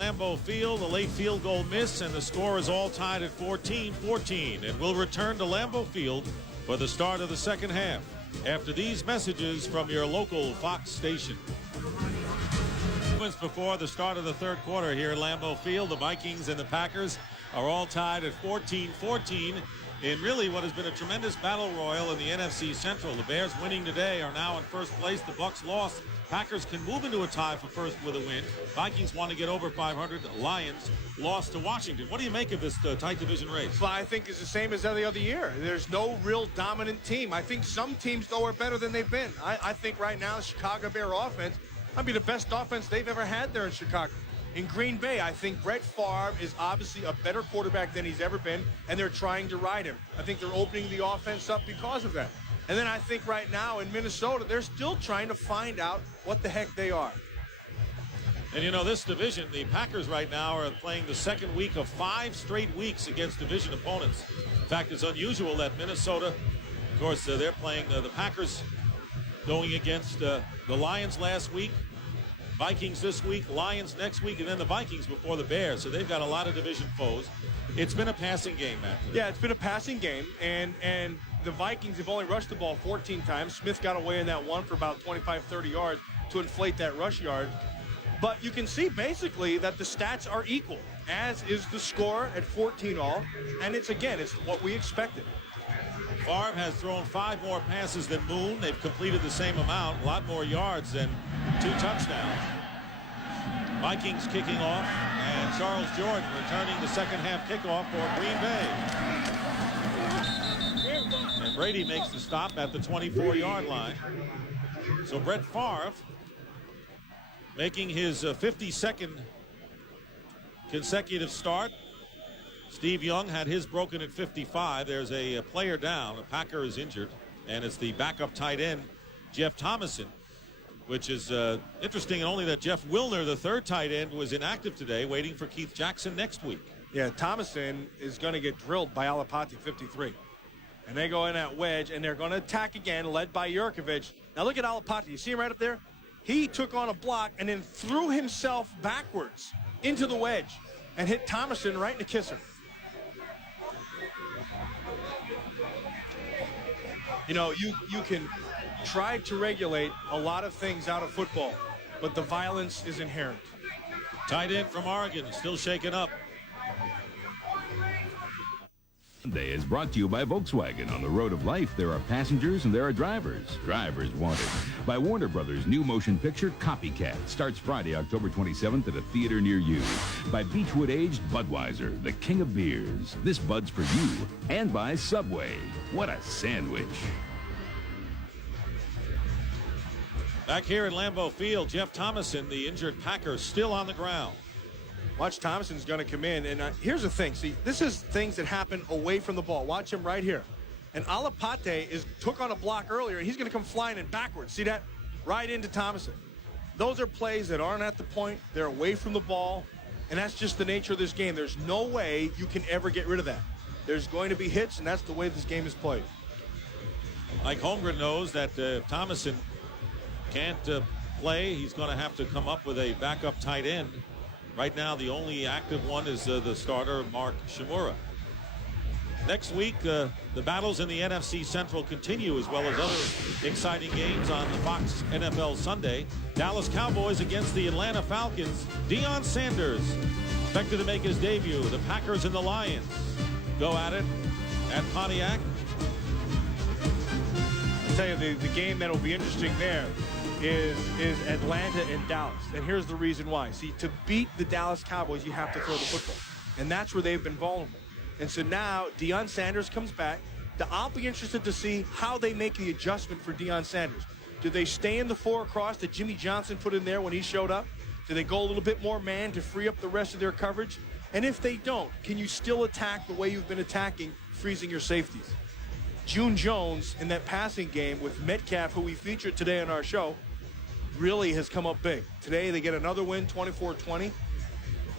Lambeau Field, a late field goal miss, and the score is all tied at 14-14. And we'll return to Lambeau Field for the start of the second half after these messages from your local Fox station. Moments before the start of the third quarter here at Lambeau Field, the Vikings and the Packers are all tied at 14-14 in really what has been a tremendous battle royal in the NFC Central. The Bears winning today are now in first place. The Bucs lost. Packers can move into a tie for first with a win. Vikings want to get over 500. Lions lost to Washington. What do you make of this tight division race? Well, I think it's the same as every other year. There's no real dominant team. I think some teams, though, are better than they've been. I think right now the Chicago Bear offense might be the best offense they've ever had there in Chicago. In Green Bay, I think Brett Favre is obviously a better quarterback than he's ever been, and they're trying to ride him. I think they're opening the offense up because of that. And then I think right now in Minnesota, they're still trying to find out what the heck they are. And you know, this division, the Packers right now are playing the second week of 5 straight weeks against division opponents. In fact, it's unusual that Minnesota, of course, they're playing the Packers going against the Lions last week, Vikings this week, Lions next week, and then the Vikings before the Bears. So they've got a lot of division foes. It's been a passing game, Matt. Yeah, it's been a passing game, and the Vikings have only rushed the ball 14 times. Smith got away in that one for about 25, 30 yards to inflate that rush yard. But you can see basically that the stats are equal, as is the score at 14 all. And it's what we expected. Favre has thrown 5 more passes than Moon. They've completed the same amount, a lot more yards than 2 touchdowns. Vikings kicking off, and Charles Jordan returning the second half kickoff for Green Bay. And Brady makes the stop at the 24-yard line. So Brett Favre making his 52nd consecutive start. Steve Young had his broken at 55. There's a player down. A Packer is injured, and it's the backup tight end, Jeff Thomason, which is interesting, only that Jeff Wilner, the third tight end, was inactive today, waiting for Keith Jackson next week. Yeah, Thomason is going to get drilled by Alapati, 53. And they go in that wedge, and they're going to attack again, led by Jurkovic. Now look at Alapati. You see him right up there? He took on a block and then threw himself backwards into the wedge and hit Thomason right in the kisser. You know, you can try to regulate a lot of things out of football, but the violence is inherent. Tight end from Oregon, still shaken up. Sunday is brought to you by Volkswagen. On the road of life, there are passengers and there are drivers. Drivers wanted. By Warner Brothers' new motion picture, Copycat, starts Friday, October 27th at a theater near you. By Beechwood Aged Budweiser, the king of beers. This Bud's for you. And by Subway. What a sandwich. Back here at Lambeau Field, Jeff Thomason, the injured Packer, still on the ground. Watch Thomason's going to come in, and here's the thing. See, this is things that happen away from the ball. Watch him right here. And Alapate took on a block earlier, and he's going to come flying in backwards. See that? Right into Thomason. Those are plays that aren't at the point. They're away from the ball, and that's just the nature of this game. There's no way you can ever get rid of that. There's going to be hits, and that's the way this game is played. Mike Holmgren knows that if Thomason can't play, he's going to have to come up with a backup tight end. Right now, the only active one is the starter, Mark Shimura. Next week, the battles in the NFC Central continue, as well as other exciting games on the Fox NFL Sunday. Dallas Cowboys against the Atlanta Falcons. Deion Sanders expected to make his debut. The Packers and the Lions go at it at Pontiac. I'll tell you, the game that will be interesting there is Atlanta and Dallas. And here's the reason why. See, to beat the Dallas Cowboys, you have to throw the football. And that's where they've been vulnerable. And so now Deion Sanders comes back. I'll be interested to see how they make the adjustment for Deion Sanders. Do they stay in the 4 across that Jimmy Johnson put in there when he showed up? Do they go a little bit more man to free up the rest of their coverage? And if they don't, can you still attack the way you've been attacking, freezing your safeties? June Jones in that passing game with Metcalf, who we featured today on our show, really has come up big. Today they get another win, 24-20.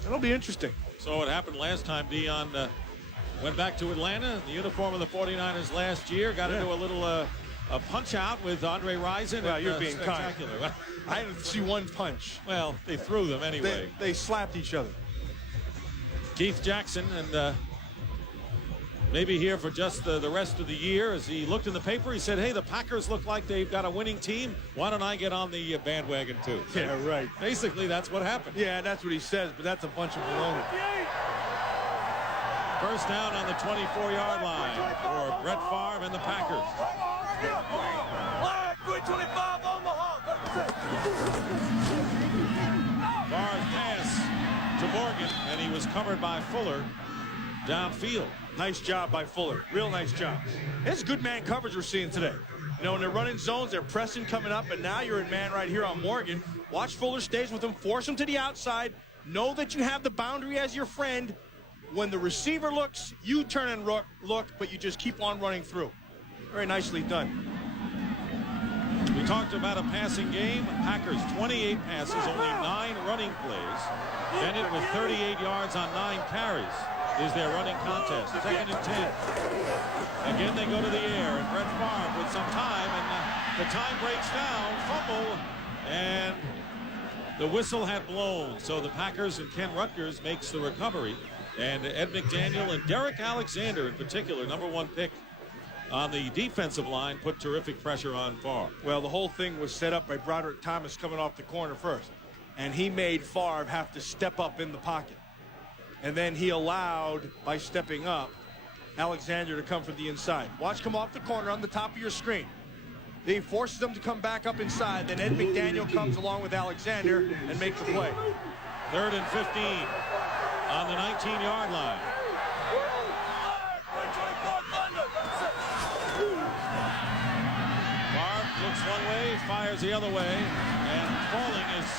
That'll be interesting. So what happened last time, Deion went back to Atlanta, the uniform of the 49ers last year, got into a little a punch out with Andre Rison. Well, you're being spectacular. kind. I didn't see one punch. Well, they threw them anyway. They slapped each other. Keith Jackson, and maybe here for just the rest of the year. As he looked in the paper, he said, hey, the Packers look like they've got a winning team. Why don't I get on the bandwagon too? So yeah, right. Basically, that's what happened. Yeah, that's what he says, but that's a bunch of baloney. First down on the 24-yard line for Brett Favre and the Packers. Favre's pass to Morgan, and he was covered by Fuller downfield. Nice job by Fuller. Real nice job. It's good man coverage we're seeing today. You know, when they're running zones, they're pressing coming up, and now you're in man right here on Morgan. Watch Fuller stays with him, force him to the outside. Know that you have the boundary as your friend. When the receiver looks, you turn and look, but you just keep on running through. Very nicely done. We talked about a passing game. Packers 28 passes, only 9 running plays. Bennett with 38 yards on 9 carries is their running contest. 2nd and 10. Again, they go to the air, and Brett Favre with some time, and the time breaks down, fumble, and the whistle had blown. So the Packers and Ken Rutgers makes the recovery, and Ed McDaniel and Derek Alexander in particular, #1 pick on the defensive line, put terrific pressure on Favre. Well, the whole thing was set up by Broderick Thomas coming off the corner first, and he made Favre have to step up in the pocket. And then he allowed, by stepping up, Alexander to come from the inside. Watch come off the corner on the top of your screen. He forces them to come back up inside. Then Ed McDaniel comes along with Alexander and makes the play. 3rd and 15 on the 19-yard line. Favre looks one way, fires the other way, and falling is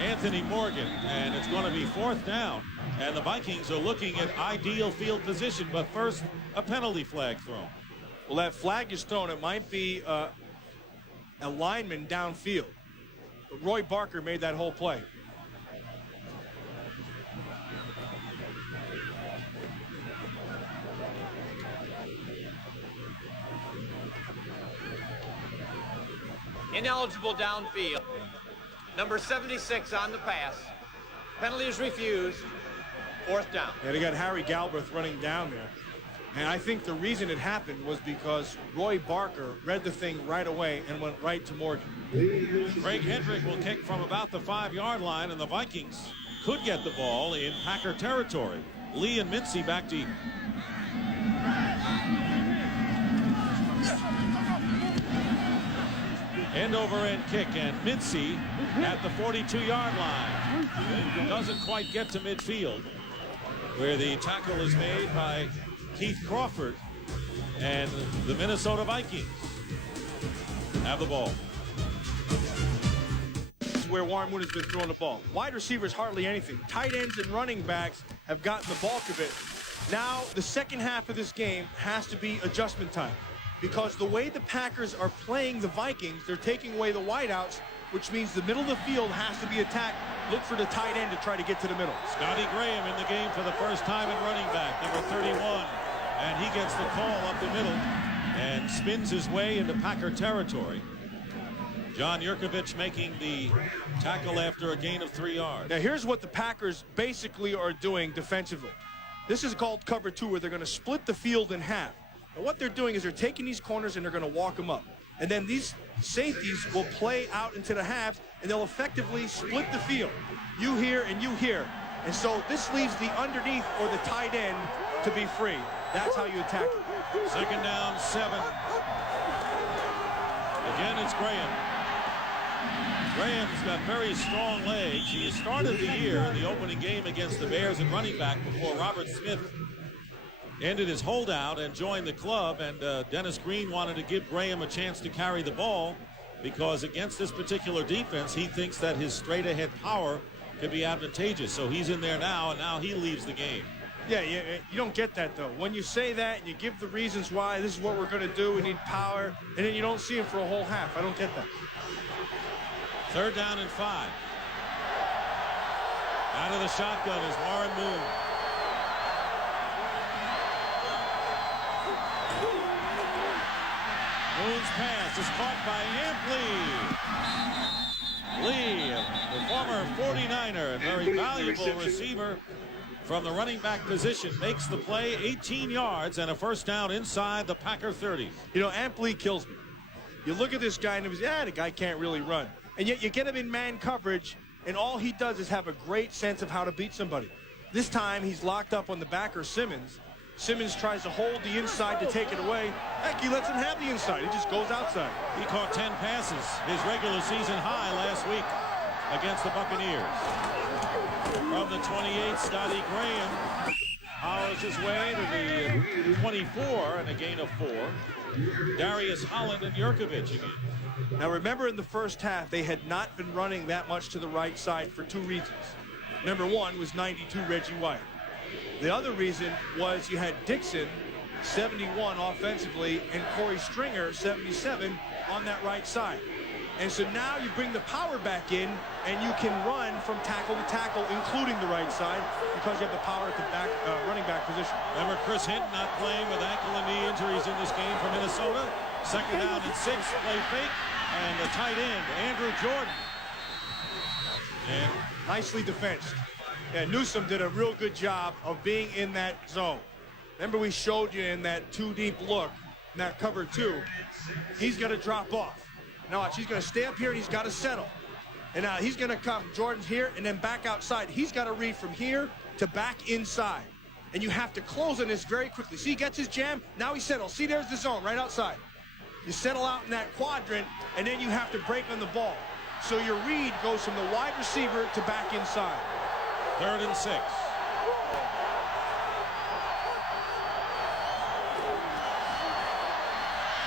Anthony Morgan, and it's going to be 4th down. And the Vikings are looking at ideal field position, but first, a penalty flag thrown. Well, that flag is thrown. It might be a lineman downfield. But Roy Barker made that whole play. Ineligible downfield. Number 76 on the pass. Penalty is refused. 4th down. Yeah, they got Harry Galbraith running down there. And I think the reason it happened was because Roy Barker read the thing right away and went right to Morgan. Craig Hendrick will kick from about the 5-yard line, and the Vikings could get the ball in Packer territory. Lee and Mincy back deep. End over end kick, and Mincy at the 42-yard line. Doesn't quite get to midfield, where the tackle is made by Keith Crawford, and the Minnesota Vikings have the ball. This is where Warren Moon has been throwing the ball. Wide receivers, hardly anything. Tight ends and running backs have gotten the bulk of it. Now, the second half of this game has to be adjustment time, because the way the Packers are playing the Vikings, they're taking away the wideouts, which means the middle of the field has to be attacked. Look for the tight end to try to get to the middle. Scotty Graham in the game for the first time at running back, number 31. And he gets the call up the middle and spins his way into Packer territory. John Yurkovich making the tackle after a gain of 3 yards. Now, here's what the Packers basically are doing defensively. This is called cover 2, where they're going to split the field in half. And what they're doing is they're taking these corners and they're going to walk them up. And then these safeties will play out into the halves, and they'll effectively split the field. You here and you here. And so this leaves the underneath or the tight end to be free. That's how you attack it. 2nd down, 7. Again, it's Graham. Graham's got very strong legs. He started the year in the opening game against the Bears at running back before Robert Smith ended his holdout and joined the club, and Dennis Green wanted to give Graham a chance to carry the ball, because against this particular defense, he thinks that his straight-ahead power could be advantageous. So he's in there now, and now he leaves the game. Yeah, you don't get that, though. When you say that and you give the reasons why, this is what we're going to do, we need power, and then you don't see him for a whole half. I don't get that. 3rd down and 5. Out of the shotgun is Warren Moon. Moon's pass is caught by Amp Lee. The former 49er, a very valuable receiver from the running back position, makes the play, 18 yards and a first down inside the Packer 30. You know, Amp Lee kills me. You look at this guy and it was, the guy can't really run. And yet you get him in man coverage, and all he does is have a great sense of how to beat somebody. This time he's locked up on the backer, Simmons. Simmons tries to hold the inside to take it away. Heck, he lets him have the inside. He just goes outside. He caught 10 passes, his regular season high last week against the Buccaneers. From the 28, Scotty Graham powers his way to the 24 and a gain of 4. Darius Holland and Yurkovich again. Now remember, in the first half, they had not been running that much to the right side for 2 reasons. Number 1 was 92 Reggie White. The other reason was you had Dixon, 71 offensively, and Corey Stringer, 77, on that right side. And so now you bring the power back in, and you can run from tackle to tackle, including the right side, because you have the power at the back, running back position. Remember Chris Hinton not playing with ankle and knee injuries in this game for Minnesota. Second down and 6, play fake, and the tight end, Andrew Jordan. And nicely defensed. Yeah, Newsome did a real good job of being in that zone. Remember, we showed you in that 2-deep look, in that cover 2, he's going to drop off. Now watch, he's going to stay up here and he's got to settle. And now he's going to come, Jordan's here and then back outside. He's got to read from here to back inside. And you have to close on this very quickly. See, he gets his jam, now he settles. See, there's the zone right outside. You settle out in that quadrant, and then you have to break on the ball. So your read goes from the wide receiver to back inside. 3rd and 6.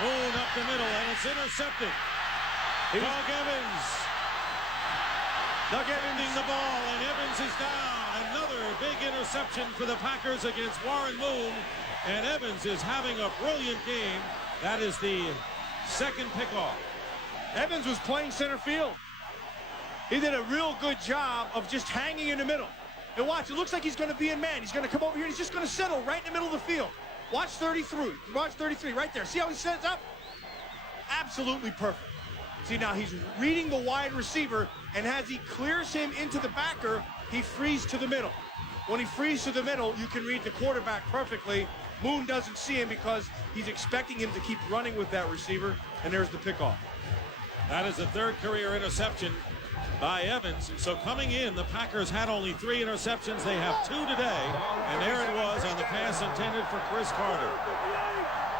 Moon up the middle, and it's intercepted. Doug Evans. Ending the ball, and Evans is down. Another big interception for the Packers against Warren Moon. And Evans is having a brilliant game. That is the 2nd pickoff. Evans was playing center field. He did a real good job of just hanging in the middle. And watch, it looks like he's going to be in man. He's going to come over here, and he's just going to settle right in the middle of the field. Watch 33. Watch 33 right there. See how he sets up? Absolutely perfect. See, now he's reading the wide receiver, and as he clears him into the backer, he frees to the middle. When he frees to the middle, you can read the quarterback perfectly. Moon doesn't see him because he's expecting him to keep running with that receiver, and there's the pickoff. That is the 3rd career interception by Evans. So coming in, the Packers had only 3 interceptions. They have 2 today, and there it was on the pass intended for Chris Carter.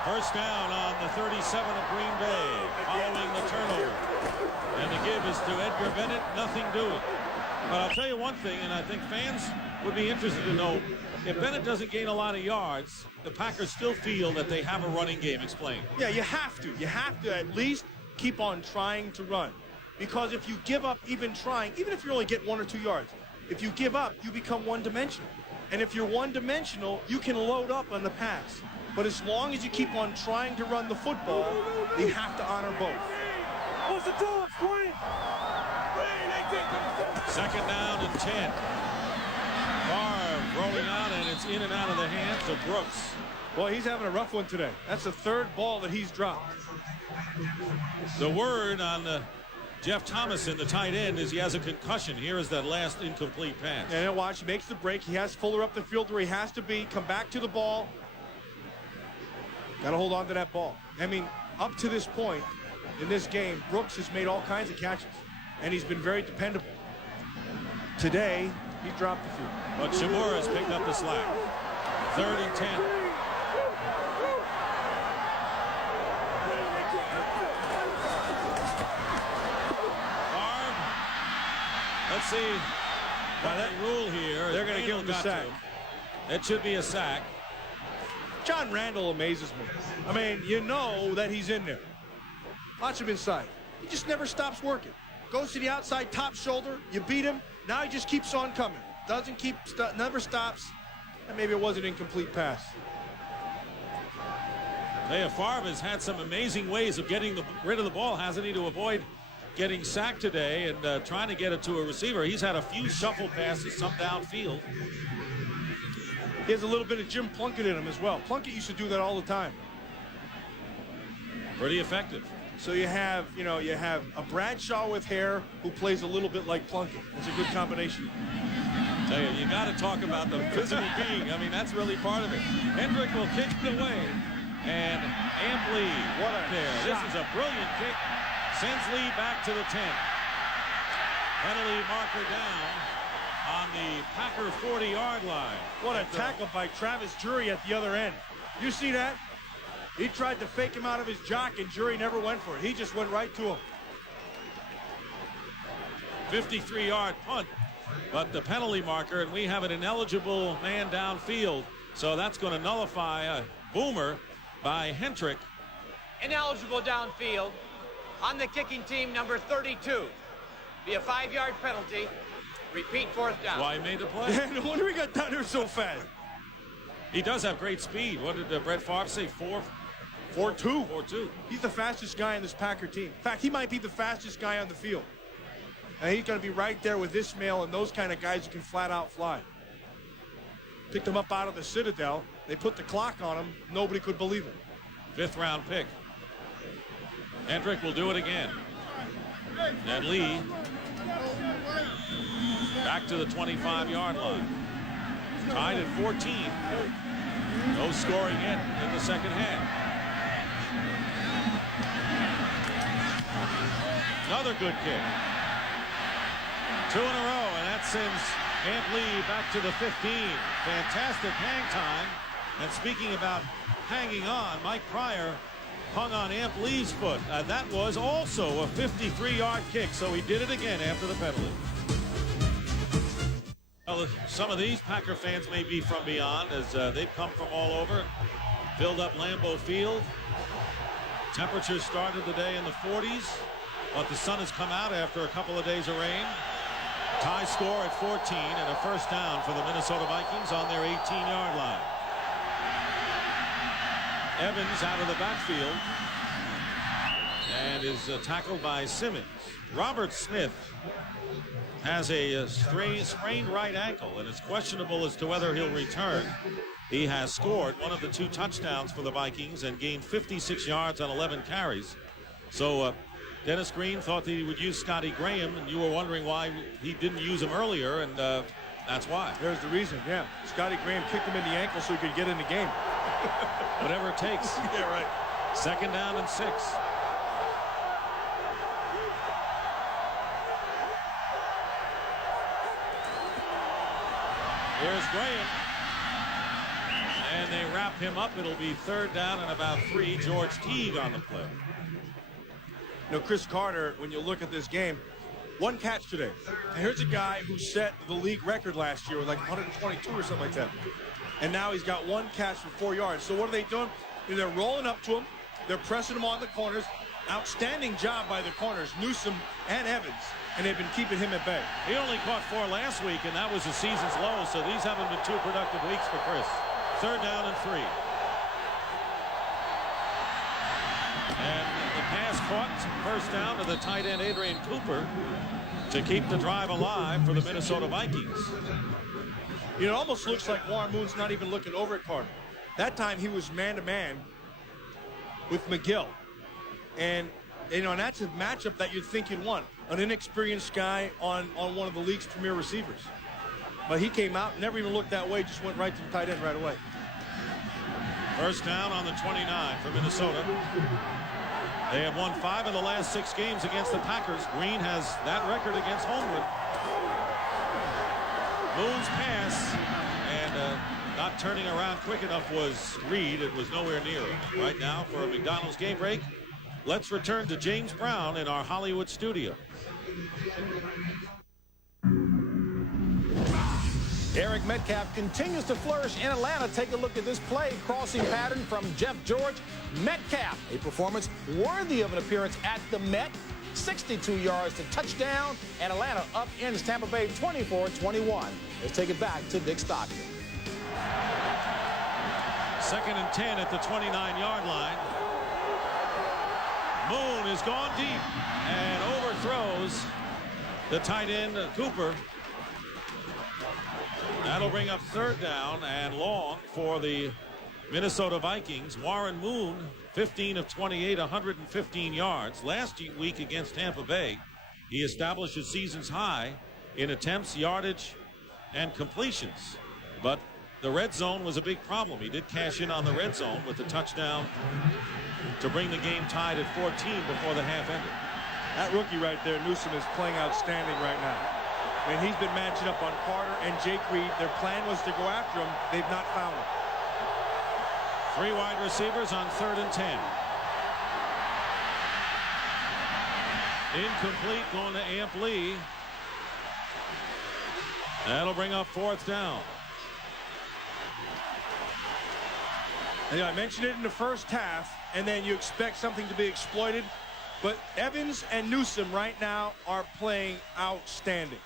First down on the 37 of Green Bay, following the turnover. And the give is to Edgar Bennett, nothing doing. But I'll tell you one thing, and I think fans would be interested to know, if Bennett doesn't gain a lot of yards, the Packers still feel that they have a running game. Explain. Yeah, you have to. You have to at least keep on trying to run. Because if you give up even trying, even if you only get 1 or 2 yards, if you give up, you become one-dimensional. And if you're one-dimensional, you can load up on the pass. But as long as you keep on trying to run the football, you have to honor both. What's the dog, Dwayne? 2nd down and 10. Favre rolling out, and it's in and out of the hands of Brooks. Boy, he's having a rough one today. That's the 3rd ball that he's dropped. The word on Jeff Thomason, the tight end, is he has a concussion. Here is that last incomplete pass. And then watch, he makes the break. He has Fuller up the field where he has to be. Come back to the ball. Got to hold on to that ball. I mean, up to this point in this game, Brooks has made all kinds of catches, and he's been very dependable. Today, he dropped the field. But Shimura has picked up the slack. 3rd and 10. Let's see what that rule here. They're going to give him the sack. It should be a sack. John Randall amazes me. I mean, you know that he's in there. Watch him inside. He just never stops working. Goes to the outside top shoulder. You beat him. Now he just keeps on coming. Never stops. And maybe it was an incomplete pass. Favre has had some amazing ways of getting rid of the ball, hasn't he, to avoid getting sacked today and trying to get it to a receiver. He's had a few shuffle passes, some downfield. He has a little bit of Jim Plunkett in him as well. Plunkett used to do that all the time. Pretty effective. So you have a Bradshaw with hair who plays a little bit like Plunkett. It's a good combination. Tell you got to talk about the physical being. I mean, that's really part of it. Hendrick will kick it away. And Amp Lee, What a there. shot. This is a brilliant kick. Sends Lee back to the 10. Penalty marker down on the Packer 40-yard line. What a tackle by Travis Jury at the other end. You see that? He tried to fake him out of his jock, and Jury never went for it. He just went right to him. 53-yard punt, but the penalty marker, and we have an ineligible man downfield, so that's going to nullify a boomer by Hendrick. Ineligible downfield on the kicking team, number 32. Be a 5-yard penalty. Repeat, 4th down. Why he made the play? Yeah, no wonder he got down there so fast. He does have great speed. What did Brett Favre say? 4.2. 4.2. He's the fastest guy in this Packer team. In fact, he might be the fastest guy on the field. And he's going to be right there with Ismail and those kind of guys who can flat out fly. Picked him up out of the Citadel. They put the clock on him. Nobody could believe it. 5th round pick. Hendrick will do it again. And Lee back to the 25-yard line. Tied at 14. No scoring yet in the second half. Another good kick. 2 in a row, and that sends Amp Lee back to the 15. Fantastic hang time. And speaking about hanging on, Mike Pryor hung on Amp Lee's foot. That was also a 53-yard kick, so he did it again after the penalty. Well, some of these Packer fans may be from beyond, as they've come from all over, filled up Lambeau Field. Temperatures started today in the 40s, but the sun has come out after a couple of days of rain. Tie score at 14 and a first down for the Minnesota Vikings on their 18-yard line. Evans out of the backfield and is tackled by Simmons. Robert Smith has a sprained right ankle, and it's questionable as to whether he'll return. He has scored one of the 2 touchdowns for the Vikings and gained 56 yards on 11 carries. So Dennis Green thought that he would use Scotty Graham, and you were wondering why he didn't use him earlier, and that's why. There's the reason, yeah. Scotty Graham kicked him in the ankle so he could get in the game. Whatever it takes. Yeah, right. 2nd down and 6. Here's Graham. And they wrap him up. It'll be 3rd down and about 3. George Teague on the play. You know, Chris Carter, when you look at this game, 1 catch today. And here's a guy who set the league record last year with like 122 or something like that. And now he's got 1 catch for 4 yards. So what are they doing? They're rolling up to him. They're pressing him on the corners. Outstanding job by the corners, Newsome and Evans. And they've been keeping him at bay. He only caught 4 last week, and that was the season's low. So these haven't been 2 productive weeks for Chris. 3rd down and 3. And the pass caught. First down to the tight end Adrian Cooper to keep the drive alive for the Minnesota Vikings. You know, it almost looks like Warren Moon's not even looking over at Carter. That time he was man-to-man with McGill. And, you know, and that's a matchup that you'd think you'd want. An inexperienced guy on one of the league's premier receivers. But he came out, never even looked that way, just went right to the tight end right away. First down on the 29 for Minnesota. They have won 5 of the last 6 games against the Packers. Green has that record against Homewood. Moon's pass, and not turning around quick enough was Reed. It was nowhere near it. Right now for a McDonald's game break, let's return to James Brown in our Hollywood studio. Eric Metcalf continues to flourish in Atlanta. Take a look at this play crossing pattern from Jeff George. Metcalf, a performance worthy of an appearance at the Met. 62 yards to touchdown, and Atlanta up ends Tampa Bay 24-21. Let's take it back to Dick Stockton. 2nd and 10 at the 29-yard line. Moon is gone deep and overthrows the tight end Cooper. That'll bring up 3rd down and long for the Minnesota Vikings. Warren Moon, 15 of 28, 115 yards. Last week against Tampa Bay, he established his season's high in attempts, yardage, and completions. But the red zone was a big problem. He did cash in on the red zone with the touchdown to bring the game tied at 14 before the half ended. That rookie right there, Newsome, is playing outstanding right now. And he's been matching up on Carter and Jake Reed. Their plan was to go after him. They've not found him. 3 wide receivers on 3rd and 10. Incomplete, going to Amp Lee. That'll bring up 4th down. And I mentioned it in the first half, and then you expect something to be exploited. But Evans and Newsome right now are playing outstanding.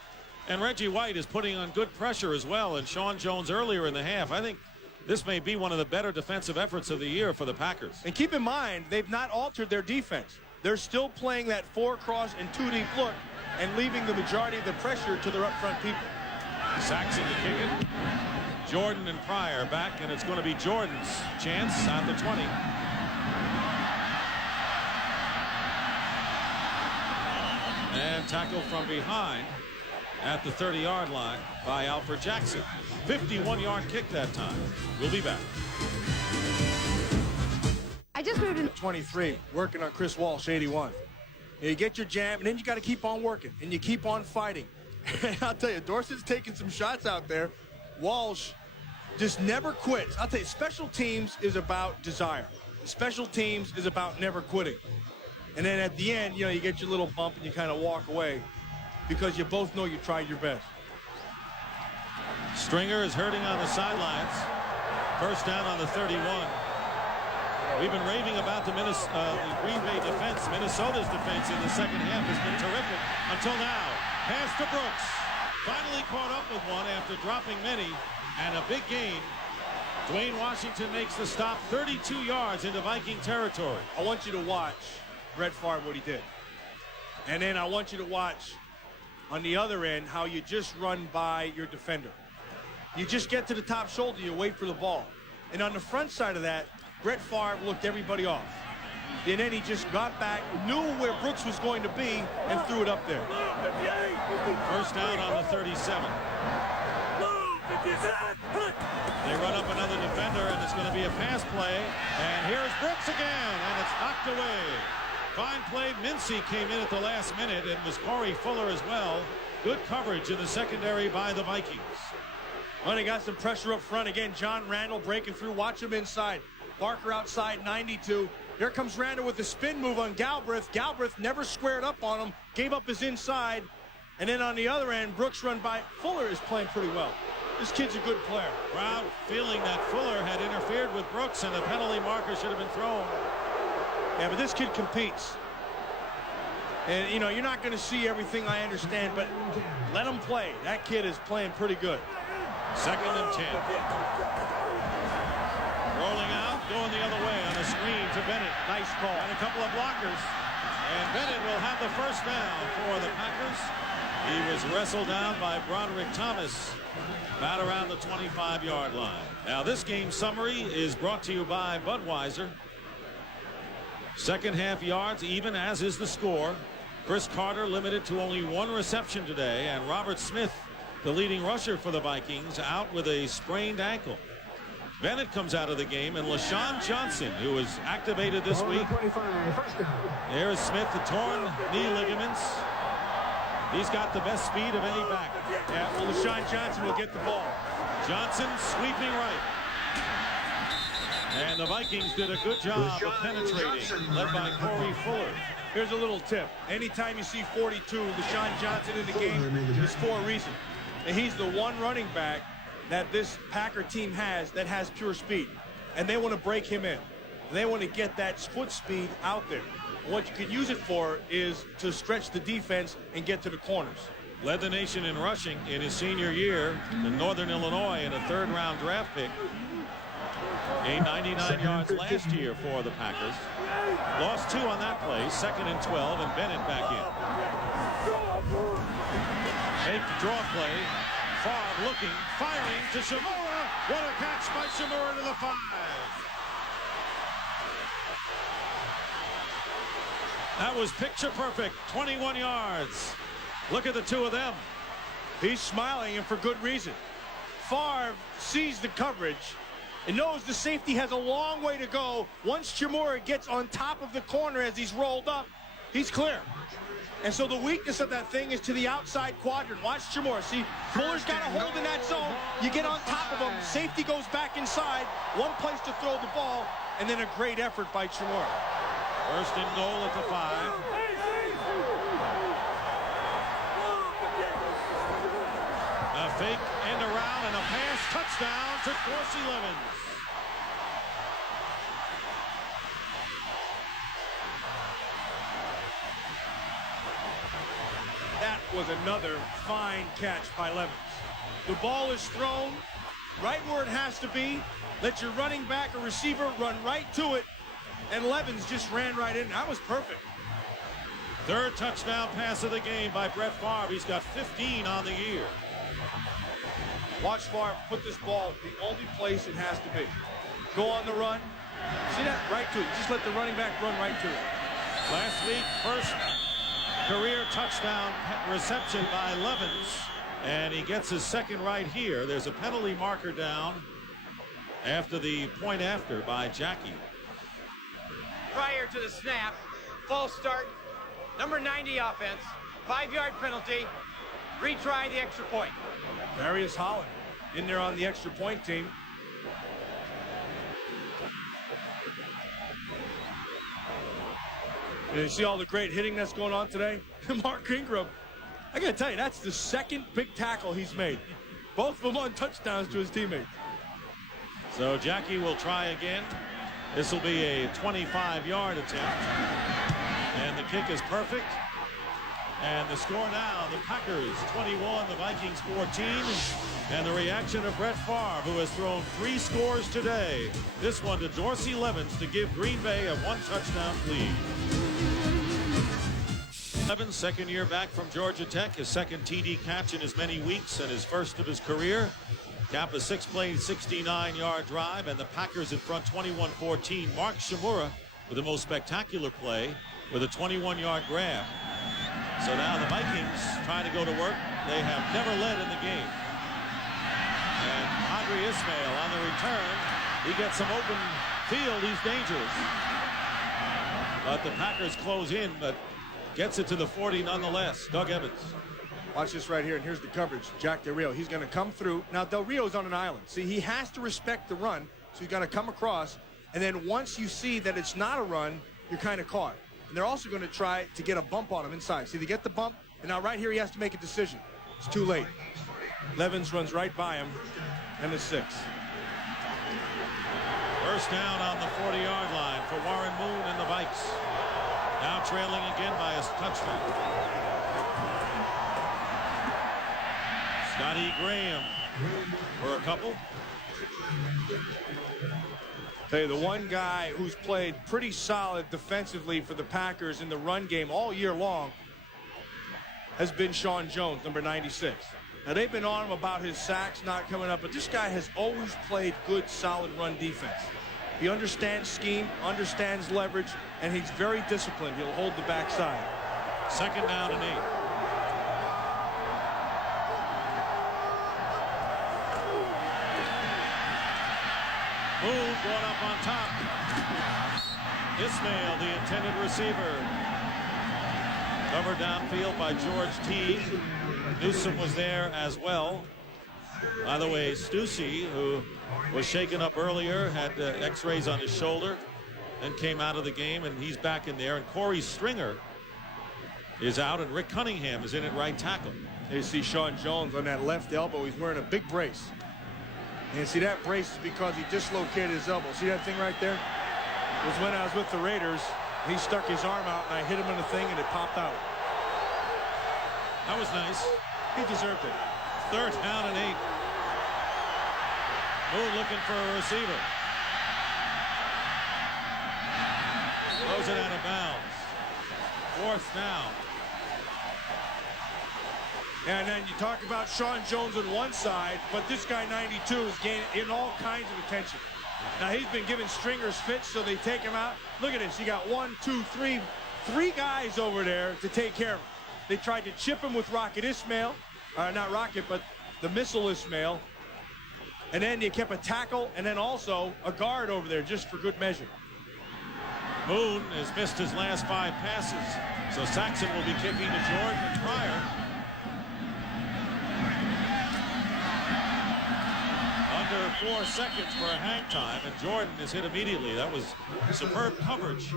And Reggie White is putting on good pressure as well. And Sean Jones earlier in the half. I think this may be one of the better defensive efforts of the year for the Packers. And keep in mind, they've not altered their defense. They're still playing that 4-cross and 2-deep look and leaving the majority of the pressure to their up-front people. Saxon to kick it. Jordan and Pryor back, and it's going to be Jordan's chance at the 20. And tackle from behind at the 30-yard line by Alfred Jackson. 51-yard kick that time. We'll be back. I just moved in 23, working on Chris Walsh, 81. You get your jam, and then you got to keep on working, and you keep on fighting. And I'll tell you, Dorsett's taking some shots out there. Walsh just never quits. I'll tell you, special teams is about desire. Special teams is about never quitting. And then at the end, you get your little bump and you kind of walk away because you both know you tried your best. Stringer is hurting on the sidelines. First down on the 31. We've been raving about the Green Bay defense. Minnesota's defense in the second half has been terrific until now. Pass to Brooks. Finally caught up with one after dropping many, and a big gain. Dwayne Washington makes the stop 32 yards into Viking territory. I want you to watch Brett Favre what he did. And then I want you to watch on the other end how you just run by your defender. You just get to the top shoulder, you wait for the ball. And on the front side of that, Brett Favre looked everybody off. And then he just got back, knew where Brooks was going to be, and threw it up there. First down on the 37. They run up another defender, and it's going to be a pass play. And here's Brooks again, and it's knocked away. Fine play. Mincy came in at the last minute, and was Corey Fuller as well. Good coverage in the secondary by the Vikings. Well, they got some pressure up front. Again, John Randall breaking through. Watch him inside. Barker outside, 92. Here comes Randall with the spin move on Galbraith. Galbraith never squared up on him, gave up his inside. And then on the other end, Brooks run by. Fuller is playing pretty well. This kid's a good player. Crowd feeling that Fuller had interfered with Brooks, and the penalty marker should have been thrown. Yeah, but this kid competes. And, you're not going to see everything, I understand, but let him play. That kid is playing pretty good. 2nd and 10. Rolling out, going the other way on a screen to Bennett. Nice call. And a couple of blockers. And Bennett will have the first down for the Packers. He was wrestled down by Broderick Thomas about around the 25-yard line. Now, this game summary is brought to you by Budweiser. Second half yards, even as is the score. Chris Carter limited to only 1 reception today, and Robert Smith, the leading rusher for the Vikings, out with a sprained ankle. Bennett comes out of the game, and LaShawn Johnson, who was activated this week. There's Smith, the torn knee ligaments. He's got the best speed of any back. Yeah, well, LaShawn Johnson will get the ball. Johnson sweeping right. And the Vikings did a good job of penetrating, led by Corey Fuller. Here's a little tip. Anytime you see 42, LaShawn Johnson in the game, it's for a reason. And he's the one running back that this Packer team has that has pure speed. And they want to break him in. They want to get that foot speed out there. What you could use it for is to stretch the defense and get to the corners. Led the nation in rushing in his senior year in Northern Illinois in a 3rd-round draft pick. Gained 99 yards last year for the Packers. Lost 2 on that play. 2nd and 12, and Bennett back in. Make the draw play. Favre looking, firing to Shamora, What a catch by Shimura to the 5. That was picture perfect, 21 yards. Look at the two of them. He's smiling, and for good reason. Favre sees the coverage and knows the safety has a long way to go. Once Shimura gets on top of the corner as he's rolled up, he's clear. And so the weakness of that thing is to the outside quadrant. Watch Shimura. See, Fuller's got a hold in that zone. You get on top of him. Safety goes back inside. One place to throw the ball, and then a great effort by Shimura. First and goal at the 5. A fake end around and a pass touchdown to Dorsey Levens. That was another fine catch by Levens. The ball is thrown right where it has to be. Let your running back or receiver run right to it. And Levens just ran right in. That was perfect. Third touchdown pass of the game by Brett Favre. He's got 15 on the year. Watch Favre put this ball the only place it has to be. Go on the run. See that? Right to it. Just let the running back run right to it. Last week, first career touchdown reception by Levens. And he gets his second right here. There's a penalty marker down after the point after by Jackie. Prior to the snap, false start, number 90 offense, 5-yard penalty, retry the extra point. Darius Holland in there on the extra point team. And you see all the great hitting that's going on today? Mark Ingram, I got to tell you, that's the second big tackle he's made. Both of them on touchdowns to his teammates. So Jackie will try again. This will be a 25-yard attempt. And the kick is perfect. And the score now, the Packers 21, the Vikings 14. And the reaction of Brett Favre, who has thrown 3 scores today. This one to Dorsey Levens to give Green Bay a 1-touchdown lead. Levens, second year back from Georgia Tech, his second TD catch in as many weeks and his first of his career. Cap a 6-play, 69-yard drive, and the Packers in front 21-14. Mark Shimura with the most spectacular play with a 21-yard grab. So now the Vikings trying to go to work. They have never led in the game. And Andre Ismail on the return. He gets some open field. He's dangerous. But the Packers close in, but gets it to the 40 nonetheless. Doug Evans. Watch this right here, and here's the coverage. Jack Del Rio, he's going to come through. Now, Del Rio's on an island. See, he has to respect the run, so he's got to come across. And then once you see that it's not a run, you're kind of caught. And they're also going to try to get a bump on him inside. See, they get the bump, and now right here he has to make a decision. It's too late. Levens runs right by him, and it's 6. First down on the 40-yard line for Warren Moon and the Vikes. Now trailing again by a touchdown. Scotty Graham for a couple. Tell you, the one guy who's played pretty solid defensively for the Packers in the run game all year long has been Sean Jones, number 96. Now, they've been on him about his sacks not coming up, but this guy has always played good, solid run defense. He understands scheme, understands leverage, and he's very disciplined. He'll hold the backside. Second down and 8. Moon brought up on top. Ismail, the intended receiver. Covered downfield by George Teague. Newsom was there as well. By the way, Stussy, who was shaken up earlier, had x-rays on his shoulder and came out of the game, and he's back in there. And Corey Stringer is out, and Rick Cunningham is in at right tackle. You see Sean Jones on that left elbow. He's wearing a big brace. And see, that brace is because he dislocated his elbow. See that thing right there? It was when I was with the Raiders. He stuck his arm out, and I hit him in the thing, and it popped out. That was nice. He deserved it. Third down and 8. Moon looking for a receiver. Throws it out of bounds. Fourth down. And then you talk about Sean Jones on one side, but this guy 92 is getting all kinds of attention. Now he's been giving stringers fits, so they take him out. Look at this. You got 1, 2, 3 guys over there to take care of him. They tried to chip him with Rocket Ismail, not Rocket, but the Missile Ismail. And then you kept a tackle and then also a guard over there just for good measure. Moon has missed his last 5 passes, so Saxon will be kicking to Jordan and Pryor. Under 4 seconds for a hang time, and Jordan is hit immediately. That was superb coverage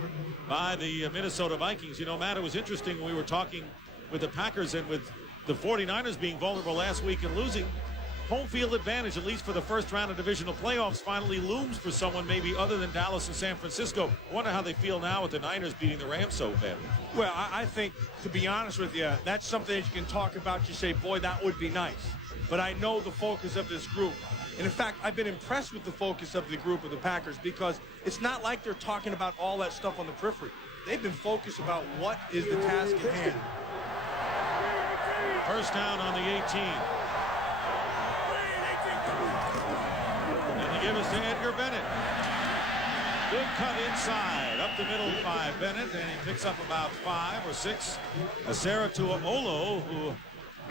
by the Minnesota Vikings. You know, Matt, it was interesting when we were talking with the Packers and with the 49ers being vulnerable last week and losing. Home field advantage, at least for the first round of divisional playoffs, finally looms for someone maybe other than Dallas and San Francisco. I wonder how they feel now with the Niners beating the Rams so badly. Well, I think, to be honest with you, that's something that you can talk about. You say, boy, that would be nice. But I know the focus of this group. And in fact, I've been impressed with the focus of the group of the Packers because it's not like they're talking about all that stuff on the periphery. They've been focused about what is the task at hand. First down on the 18. And they give us to Edgar Bennett. Good cut inside, up the middle by Bennett, and he picks up about 5 or 6. Asera Tuaolo, who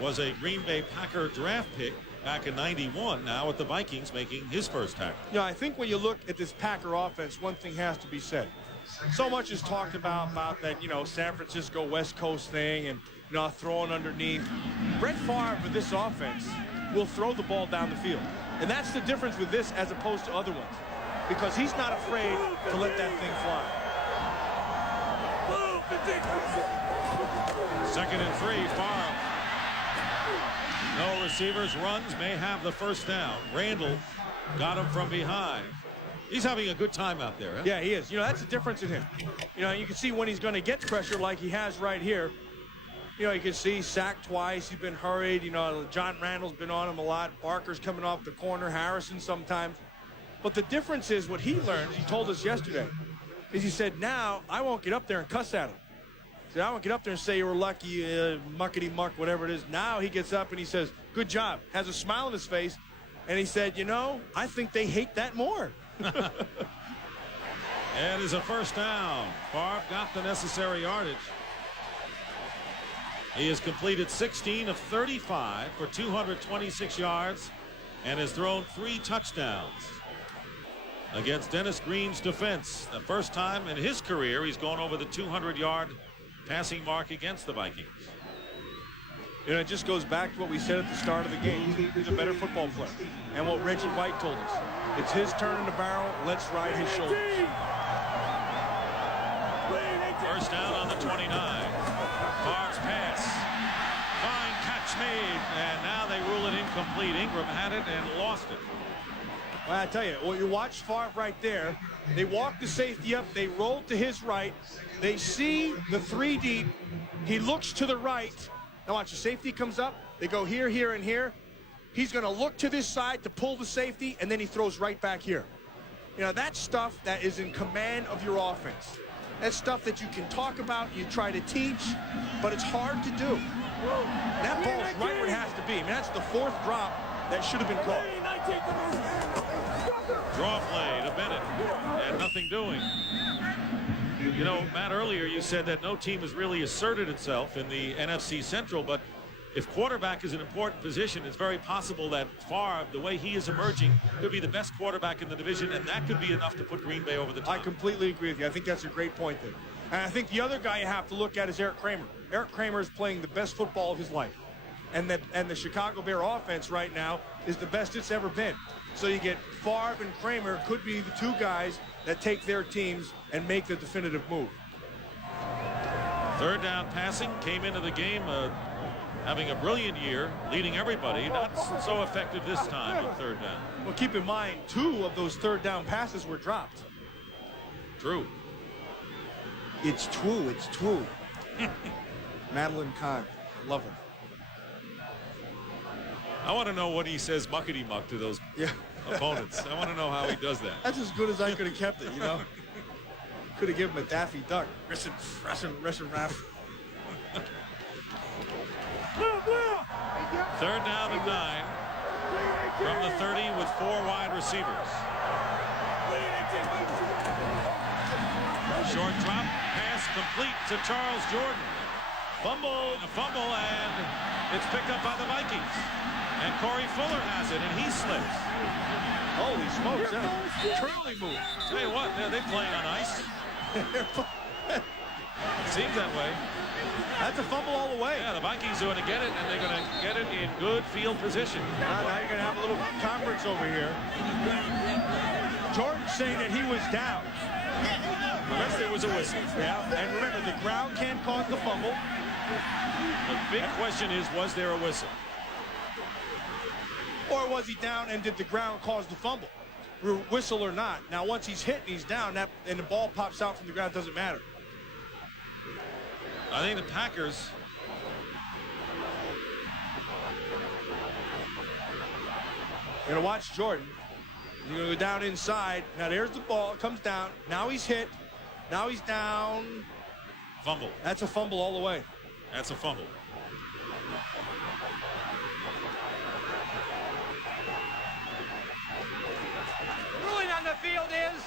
was a Green Bay Packer draft pick back in '91, now with the Vikings making his first tackle. You know, I think when you look at this Packer offense, one thing has to be said. So much is talked about that, you know, San Francisco West Coast thing and, you know, throwing underneath. Brett Favre with this offense will throw the ball down the field. And that's the difference with this as opposed to other ones. Because he's not afraid to let that thing fly. 2nd and 3, Favre. No receivers, runs, may have the first down. Randall got him from behind. He's having a good time out there. Huh? Yeah, he is. You know, that's the difference in him. You know, you can see when he's going to get pressure like he has right here. You know, you can see sacked twice. He's been hurried. You know, John Randall's been on him a lot. Barker's coming off the corner. Harrison sometimes. But the difference is what he learned, he told us yesterday, is he said, now I won't get up there and cuss at him. He said, I won't get up there and say you were lucky, muckety-muck, whatever it is. Now he gets up and he says, good job. Has a smile on his face. And he said, you know, I think they hate that more. And is a first down. Favre got the necessary yardage. He has completed 16 of 35 for 226 yards and has thrown 3 touchdowns against Dennis Green's defense. The first time in his career he's gone over the 200-yard passing mark against the Vikings. You know, it just goes back to what we said at the start of the game. He's a better football player. And what Reggie White told us. It's his turn in the barrel. Let's ride his shoulders. First down on the 29. Favre's pass. Fine catch made. And now they rule it incomplete. Ingram had it and lost it. Well, I tell you, well, you watch Favre right there. They walk the safety up. They roll to his right. They see the 3 deep. He looks to the right. Now watch, the safety comes up. They go here, here, and here. He's going to look to this side to pull the safety, and then he throws right back here. You know, that's stuff that is in command of your offense. That's stuff that you can talk about, you try to teach, but it's hard to do. That ball's right where it has to be. I mean, that's the 4th drop that should have been caught. Draw play to Bennett, and nothing doing. You know, Matt, earlier you said that no team has really asserted itself in the NFC Central, but if quarterback is an important position, it's very possible that Favre, the way he is emerging, could be the best quarterback in the division, and that could be enough to put Green Bay over the top. I completely agree with you. I think that's a great point there. And I think the other guy you have to look at is Eric Kramer. Eric Kramer is playing the best football of his life. And the Chicago Bear offense right now is the best it's ever been. So you get Favre and Kramer could be the 2 guys that take their teams and make the definitive move. 3rd down passing, came into the game having a brilliant year, leading everybody. Not so effective this time on 3rd down. Well, keep in mind, 2 of those 3rd down passes were dropped. True. It's true. It's true. Madeline Kahn. Love him. I want to know what he says muckety-muck to those opponents. I want to know how he does that. That's as good as I could have kept it, you know. Could have given him a Daffy Duck. Rissin' raff. Third down and 9 from the 30 with 4 wide receivers. Short drop pass complete to Charles Jordan. A fumble, and it's picked up by the Vikings. And Corey Fuller has it, and he slips. Holy smokes, curly move. Tell you what, they're playing on ice. Seems that way. That's a fumble all the way. Yeah, the Vikings are going to get it, and they're going to get it in good field position. Now you're going to have a little conference over here. Jordan saying that he was down. Unless there was a whistle. Yeah, and remember, the ground can cause the fumble. The big question is, was there a whistle? Or was he down and did the ground cause the fumble? Whistle or not. Now, once he's hit and he's down, and the ball pops out from the ground, doesn't matter. I think the Packers You're going to watch Jordan. You're going to go down inside. Now, there's the ball. It comes down. Now he's hit. Now he's down. Fumble. That's a fumble all the way. That's a fumble. Ruling on the field is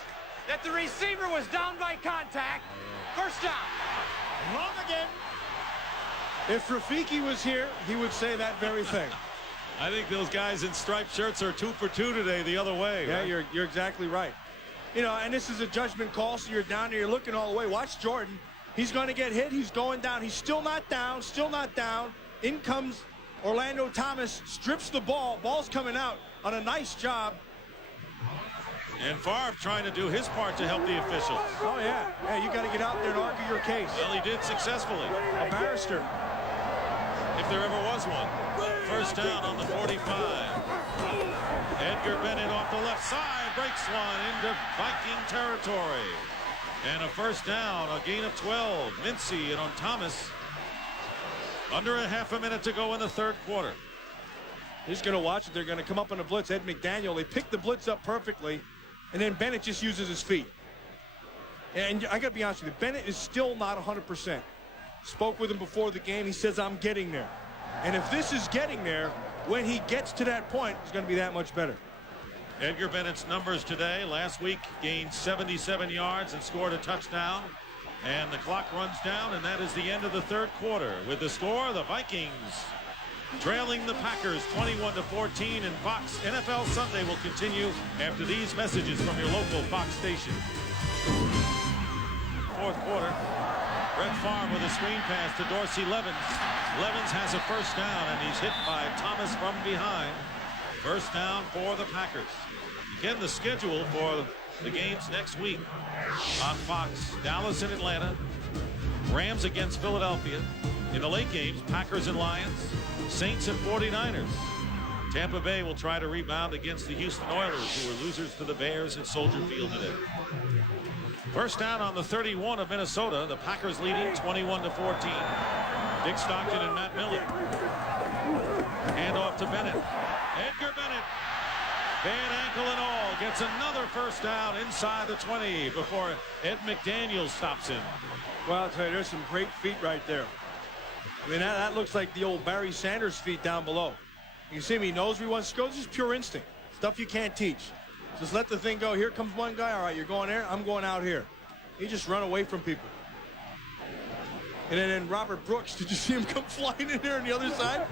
that the receiver was down by contact. First down. Wrong again. If Rafiki was here, he would say that very thing. I think those guys in striped shirts are 2 for 2 today the other way. Yeah, right? you're exactly right. You know, and this is a judgment call, so you're down there, you're looking all the way. Watch Jordan. He's going to get hit. He's going down. He's still not down, still not down. In comes Orlando Thomas, strips the ball. Ball's coming out on a nice job. And Favre trying to do his part to help the officials. Oh, yeah. Yeah, you got to get out there and argue your case. Well, he did successfully. A barrister. If there ever was one. First down on the 45. Edgar Bennett off the left side breaks one into Viking territory. And a first down, a gain of 12. Mincy and on Thomas. Under a half a minute to go in the third quarter. He's going to watch it. They're going to come up on the blitz. Ed McDaniel, they pick the blitz up perfectly, and then Bennett just uses his feet. And I got to be honest with you, Bennett is still not 100%. Spoke with him before the game. He says, I'm getting there. And if this is getting there, when he gets to that point, it's going to be that much better. Edgar Bennett's numbers today. Last week gained 77 yards and scored a touchdown. And the clock runs down, and that is the end of the third quarter. With the score, the Vikings trailing the Packers 21-14, and Fox NFL Sunday will continue after these messages from your local Fox station. Fourth quarter, Brett Favre with a screen pass to Dorsey Levens. Levens has a first down, and he's hit by Thomas from behind. First down for the Packers. Again, the schedule for the games next week on Fox. Dallas and Atlanta. Rams against Philadelphia. In the late games, Packers and Lions. Saints and 49ers. Tampa Bay will try to rebound against the Houston Oilers, who were losers to the Bears at Soldier Field today. First down on the 31 of Minnesota. The Packers leading 21-14. Dick Stockton and Matt Miller. Hand off to Bennett. Edgar Bennett, bad ankle and all, gets another first down inside the 20 before Ed McDaniel stops him. Well, I'll tell you, there's some great feet right there. I mean, that looks like the old Barry Sanders feet down below. You see him, he knows where he wants to go. This is pure instinct. Stuff you can't teach. Just let the thing go. Here comes one guy. All right, you're going there. I'm going out here. He just run away from people. And then Robert Brooks, did you see him come flying in there on the other side?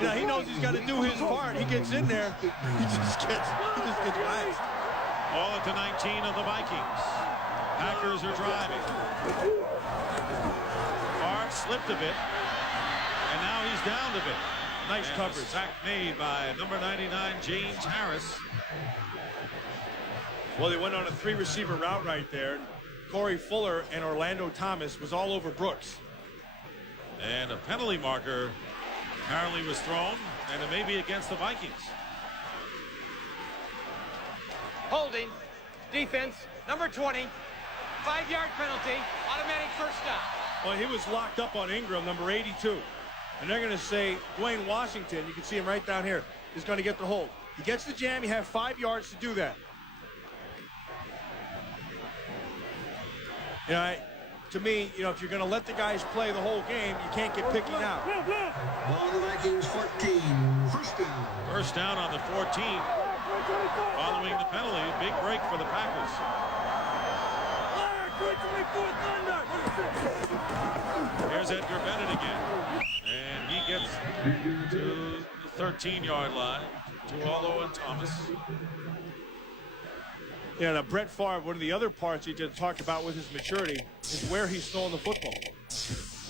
You know, he knows he's got to do his part. He gets in there. He just gets waxed. Ball at the 19 of the Vikings. Packers are driving. Favre slipped a bit. And now he's down a bit. Nice coverage. Sack made by number 99, James Harris. Well, they went on a 3-receiver route right there. Corey Fuller and Orlando Thomas was all over Brooks. And a penalty marker apparently was thrown, and it may be against the Vikings. Holding. Defense. Number 20. 5-yard penalty. Automatic first down. Well, he was locked up on Ingram, number 82. And they're going to say Dwayne Washington, you can see him right down here, is going to get the hold. He gets the jam. You have 5 yards to do that. You know, to me, you know, if you're going to let the guys play the whole game, you can't get picky now. Ball the Vikings 14, first down. First down on the 14. Following the penalty, big break for the Packers. Here's Edgar Bennett again. And he gets to the 13-yard line to Allo and Thomas. Yeah, now Brett Favre, one of the other parts he just talked about with his maturity is where he's throwing the football.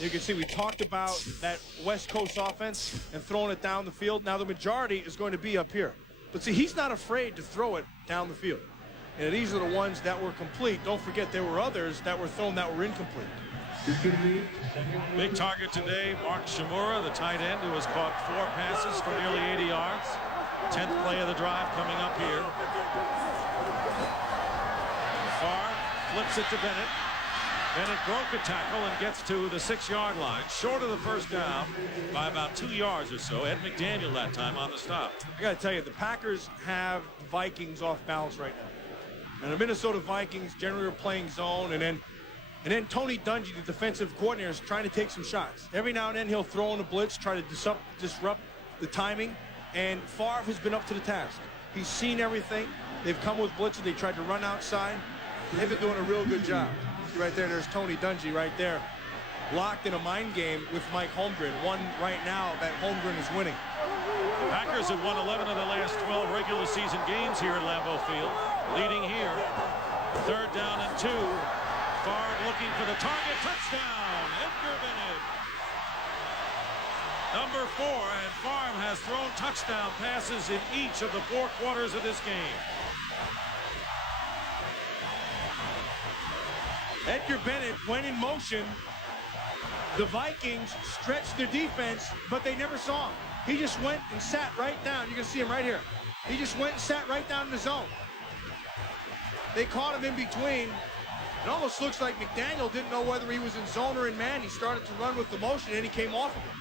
You can see we talked about that West Coast offense and throwing it down the field. Now the majority is going to be up here. But see, he's not afraid to throw it down the field. And these are the ones that were complete. Don't forget there were others that were thrown that were incomplete. Big target today, Mark Shimura, the tight end, who has caught 4 passes for nearly 80 yards. 10th play of the drive coming up here. Favre flips it to Bennett. Bennett broke a tackle and gets to the 6-yard line, short of the first down by about 2 yards or so. Ed McDaniel that time on the stop. I got to tell you, the Packers have the Vikings off balance right now. And the Minnesota Vikings generally are playing zone, and then Tony Dungy, the defensive coordinator, is trying to take some shots. Every now and then he'll throw in a blitz, try to disrupt the timing, and Favre has been up to the task. He's seen everything. They've come with blitzes. They tried to run outside. They've been doing a real good job. See right there, there's Tony Dungy right there, locked in a mind game with Mike Holmgren. One right now that Holmgren is winning. The Packers have won 11 of the last 12 regular season games here at Lambeau Field. Leading here, 3rd down and 2. Favre looking for the target. Touchdown, Edgar Bennett. Number 4, and Favre has thrown touchdown passes in each of the 4 quarters of this game. Edgar Bennett went in motion. The Vikings stretched their defense, but they never saw him. He just went and sat right down. You can see him right here. He just went and sat right down in the zone. They caught him in between. It almost looks like McDaniel didn't know whether he was in zone or in man. He started to run with the motion, and he came off of him.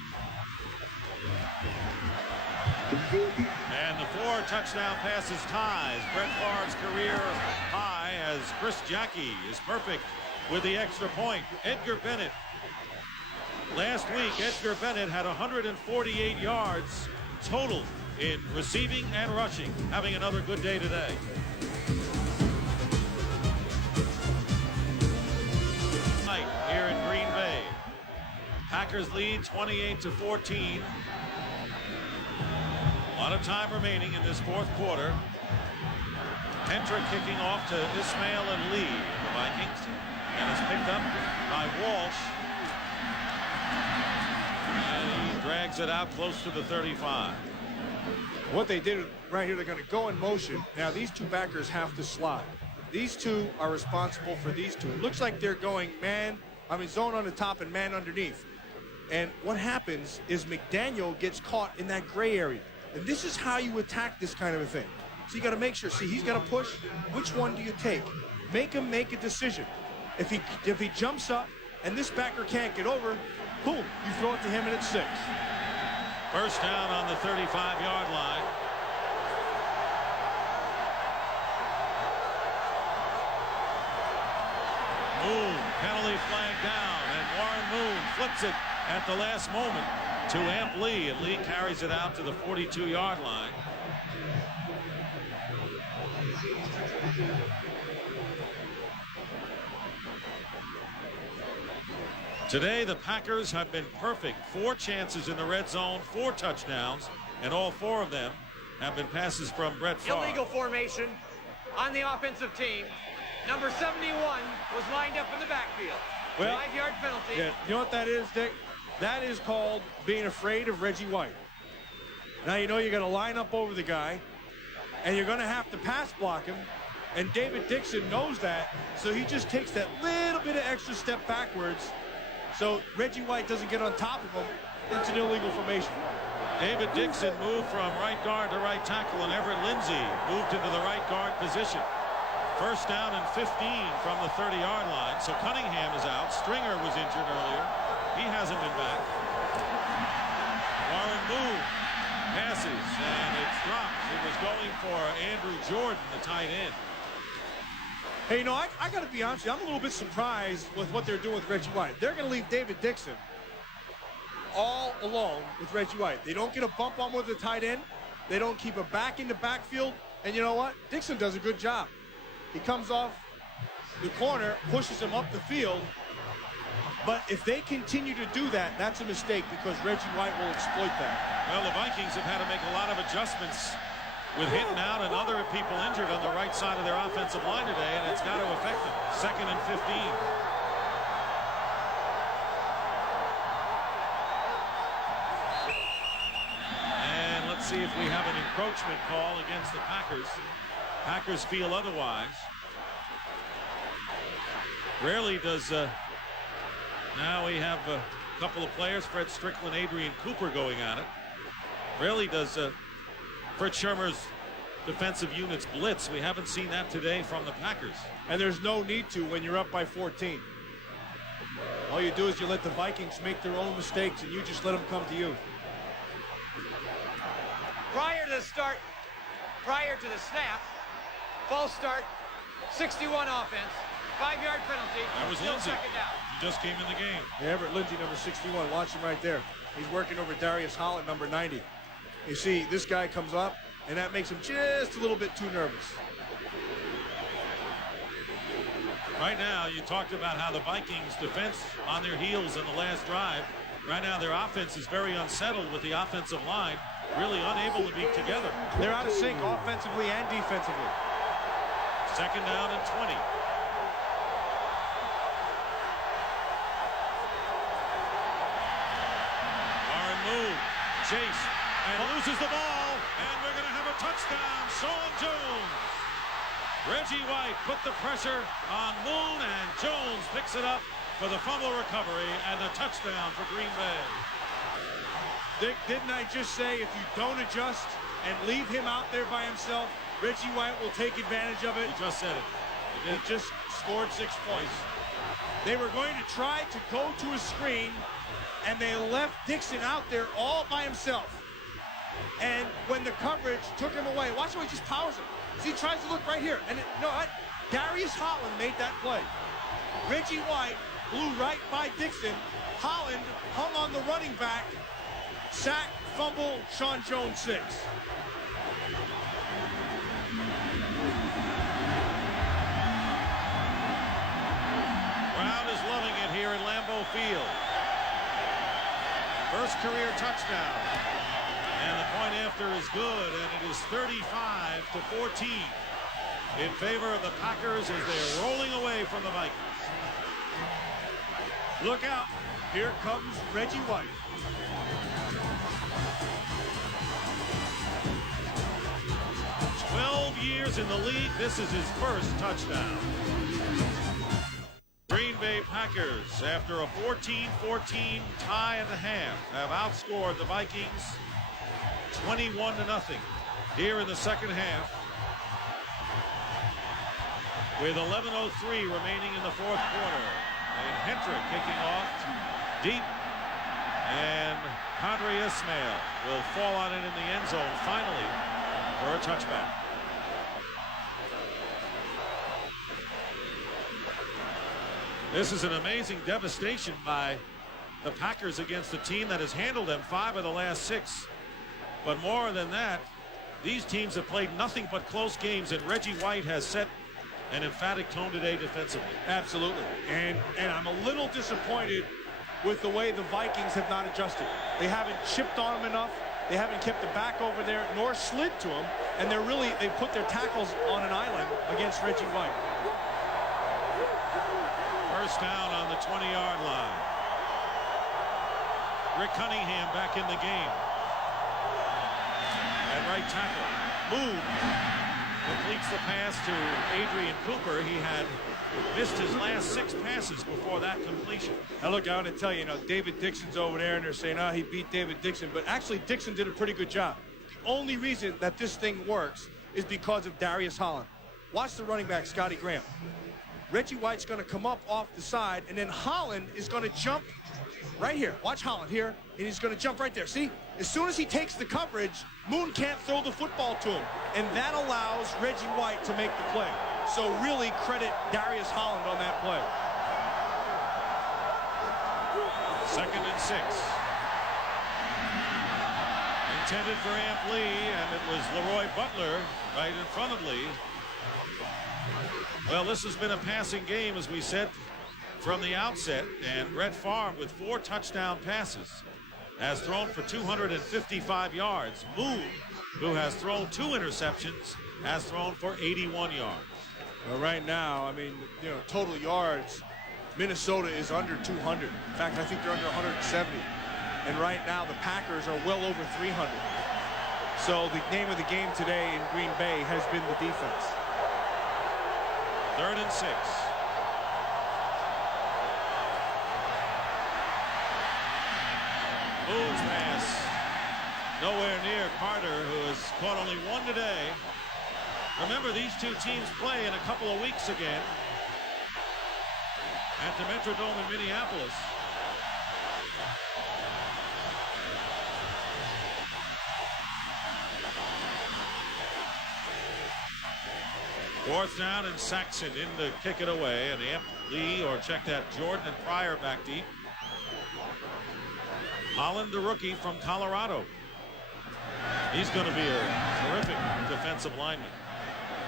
And the 4 touchdown passes ties Brett Favre's career high, as Chris Jackie is perfect with the extra point. Edgar Bennett. Last week, Edgar Bennett had 148 yards total in receiving and rushing, having another good day today. Night here in Green Bay. Packers lead 28-14. A lot of time remaining in this 4th quarter. Hendrick kicking off to Ismail and Lee, the Vikings, and is picked up by Walsh. And he drags it out close to the 35. What they did right here, they're going to go in motion. Now, these 2 backers have to slide. These 2 are responsible for these 2. It looks like they're going zone on the top and man underneath. And what happens is McDaniel gets caught in that gray area. And this is how you attack this kind of a thing. So you got to make sure. See, he's got to push. Which one do you take? Make him make a decision. If he jumps up and this backer can't get over, boom, you throw it to him and it's 6. First down on the 35-yard line. Moon, penalty flag down, and Warren Moon flips it at the last moment to Amp Lee, and Lee carries it out to the 42-yard line. Today, the Packers have been perfect. 4 chances in the red zone, 4 touchdowns, and all 4 of them have been passes from Brett Favre. Illegal formation on the offensive team. Number 71 was lined up in the backfield. Well, 5-yard penalty. Yeah, you know what that is, Dick? That is called being afraid of Reggie White. Now you know you're going to line up over the guy, and you're going to have to pass block him, and David Dixon knows that, so he just takes that little bit of extra step backwards so Reggie White doesn't get on top of him. It's an illegal formation. David Dixon moved from right guard to right tackle, and Everett Lindsey moved into the right guard position. First down and 15 from the 30-yard line. So Cunningham is out. Stringer was injured earlier. He hasn't been back. Warren Moon passes, and it's dropped. It was going for Andrew Jordan, the tight end. Hey, you know, I got to be honest with you, I'm a little bit surprised with what they're doing with Reggie White. They're going to leave David Dixon all alone with Reggie White. They don't get a bump on with the tight end. They don't keep a back in the backfield. And you know what? Dixon does a good job. He comes off the corner, pushes him up the field. But if they continue to do that, that's a mistake because Reggie White will exploit that. Well, the Vikings have had to make a lot of adjustments with Hinton out and other people injured on the right side of their offensive line today, and it's got to affect them. 2nd and 15. And let's see if we have an encroachment call against the Packers. Packers feel otherwise. Rarely does now we have a couple of players, Fred Strickland, Adrian Cooper, going at it. Rarely does Fred Shermer's defensive units blitz. We haven't seen that today from the Packers. And there's no need to when you're up by 14. All you do is you let the Vikings make their own mistakes and you just let them come to you. Prior to the snap, false start, 61 offense, 5-yard penalty. That was still Lindsey. 2nd down. He just came in the game. Yeah, Everett Lindsey, number 61. Watch him right there. He's working over Darius Holland, number 90. You see, this guy comes up, and that makes him just a little bit too nervous. Right now, you talked about how the Vikings defense on their heels in the last drive. Right now, their offense is very unsettled with the offensive line really unable to be together. They're out of sync offensively and defensively. 2nd down and 20. Warren move, chase, and loses the ball, and we're going to have a touchdown. Sean Jones. Reggie White put the pressure on Moon, and Jones picks it up for the fumble recovery and the touchdown for Green Bay. Dick, didn't I just say if you don't adjust and leave him out there by himself, Reggie White will take advantage of it? You just said it. He just scored 6 points. They were going to try to go to a screen, and they left Dixon out there all by himself. And when the coverage took him away, watch how he just powers him. See, he tries to look right here. And you know what? Darius Holland made that play. Reggie White blew right by Dixon. Holland hung on the running back. Sack, fumble, Sean Jones 6. Brown is loving it here at Lambeau Field. First career touchdown. And the point after is good, and it is 35-14 in favor of the Packers as they're rolling away from the Vikings. Look out. Here comes Reggie White. Years in the league, this is his first touchdown. Green Bay Packers, after a 14-14 tie in the half, have outscored the Vikings 21-0 here in the second half, with 11:03 remaining in the fourth quarter. And Hendrick kicking off deep, and Padre Ismail will fall on it in the end zone finally for a touchback. This is an amazing devastation by the Packers against a team that has handled them 5 of the last 6. But more than that, these teams have played nothing but close games, and Reggie White has set an emphatic tone today defensively. Absolutely. And I'm a little disappointed with the way the Vikings have not adjusted. They haven't chipped on him enough. They haven't kept the back over there nor slid to him. And they put their tackles on an island against Reggie White. First down on the 20-yard line. Rick Cunningham back in the game. At right tackle. Moon completes the pass to Adrian Cooper. He had missed his last 6 passes before that completion. Now look, I want to tell you, David Dixon's over there, and they're saying, he beat David Dixon. But actually, Dixon did a pretty good job. The only reason that this thing works is because of Darius Holland. Watch the running back, Scotty Graham. Reggie White's going to come up off the side, and then Holland is going to jump right here. Watch Holland here, and he's going to jump right there. See, as soon as he takes the coverage, Moon can't throw the football to him, and that allows Reggie White to make the play. So really credit Darius Holland on that play. 2nd and 6. Intended for Amp Lee, and it was Leroy Butler right in front of Lee. Well, this has been a passing game, as we said from the outset, and Brett Favre, with 4 touchdown passes, has thrown for 255 yards. Moon, who has thrown 2 interceptions, has thrown for 81 yards. Well, right now, I mean, you know, total yards, Minnesota is under 200. In fact, I think they're under 170. And right now, the Packers are well over 300. So the name of the game today in Green Bay has been the defense. 3rd and 6. Moon's pass nowhere near Carter, who has caught only 1 today. Remember, these 2 teams play in a couple of weeks again at the Metrodome in Minneapolis. Fourth down, and Saxon in to kick it away, and Amp Lee, or check that, Jordan and Pryor back deep. Holland, the rookie from Colorado. He's going to be a terrific defensive lineman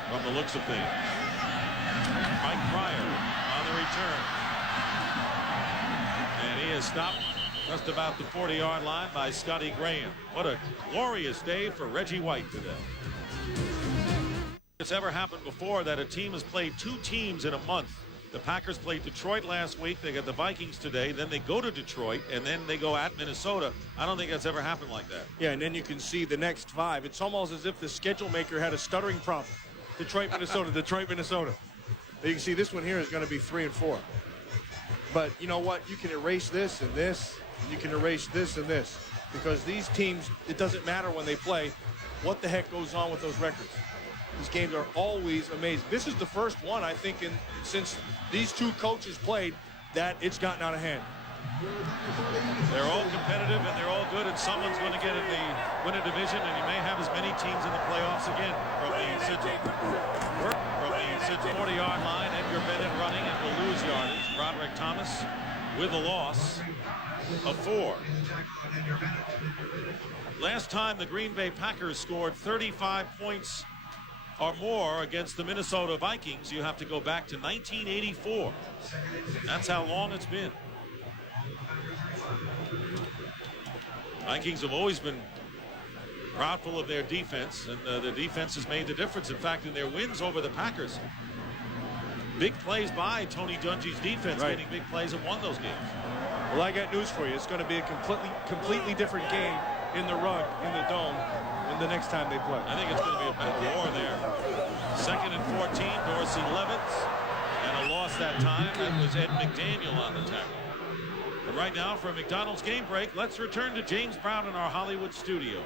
from the looks of things. Mike Pryor on the return. And he is stopped just about the 40-yard line by Scotty Graham. What a glorious day for Reggie White today. It's ever happened before that a team has played 2 teams in a month. The Packers played Detroit last week. They got the Vikings today. Then they go to Detroit, and then they go at Minnesota. I don't think that's ever happened like that. Yeah, and then you can see the next 5. It's almost as if the schedule maker had a stuttering problem. Detroit, Minnesota, Detroit, Minnesota. You can see this one here is going to be 3 and 4. But you know what? You can erase this and this, and you can erase this and this. Because these teams, it doesn't matter when they play what the heck goes on with those records. These games are always amazing. This is the first one, I think, since these 2 coaches played, that it's gotten out of hand. They're all competitive, and they're all good, and someone's going to win a division, and you may have as many teams in the playoffs again. From the 40-yard line, Edgar Bennett running, and will lose yardage. Broderick Thomas with a loss of 4. Last time the Green Bay Packers scored 35 points or more against the Minnesota Vikings, you have to go back to 1984. That's how long it's been. Vikings have always been proudful of their defense, and the defense has made the difference. In fact, in their wins over the Packers, big plays by Tony Dungy's defense, getting big plays, and won those games. Well, I got news for you. It's going to be a completely different game in the rug, in the dome, when the next time they play. I think it's going to be a bit of war there. 2nd and 14, Dorsey Levitt, and a loss that time. That was Ed McDaniel on the tackle. But right now, for a McDonald's game break, let's return to James Brown in our Hollywood studio.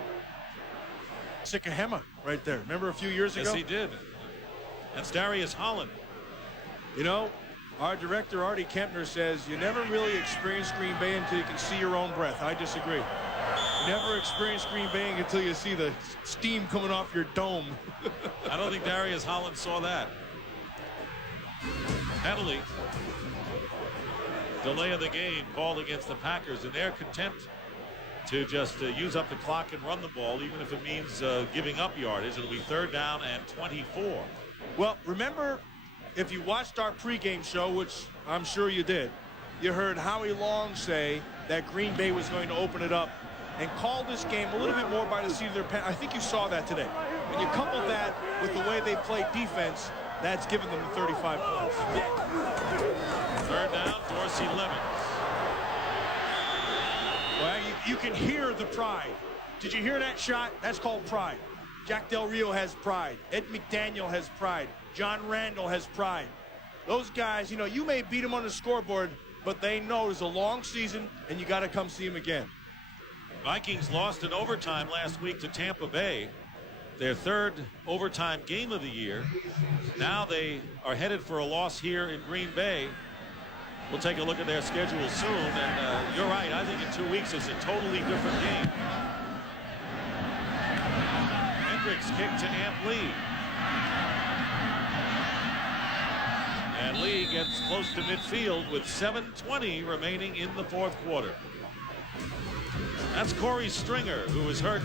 Sikahema right there. Remember a few years ago? Yes, he did. That's Darius Holland. You know, our director, Artie Kempner, says you never really experience Green Bay until you can see your own breath. I disagree. You never experience Green Bay until you see the steam coming off your dome. I don't think Darius Holland saw that. Penalty. Delay of the game called against the Packers, and they're content to just use up the clock and run the ball, even if it means giving up yardage. It'll be 3rd down and 24. Well, remember, if you watched our pregame show, which I'm sure you did, you heard Howie Long say that Green Bay was going to open it up and call this game a little bit more by the seat of their pants. I think you saw that today. When you couple that with the way they play defense, that's given them the 35 points. 3rd down, Dorsey Levitt. Well, you can hear the pride. Did you hear that shot? That's called pride. Jack Del Rio has pride. Ed McDaniel has pride. John Randall has pride. Those guys, you know, you may beat them on the scoreboard, but they know it's a long season, and you got to come see them again. Vikings lost in overtime last week to Tampa Bay, their 3rd overtime game of the year. Now they are headed for a loss here in Green Bay. We'll take a look at their schedule soon, and you're right. I think in 2 weeks it's a totally different game. Hendricks kick to Amp Lee. And Lee gets close to midfield with 7:20 remaining in the fourth quarter. That's Corey Stringer, who is hurt.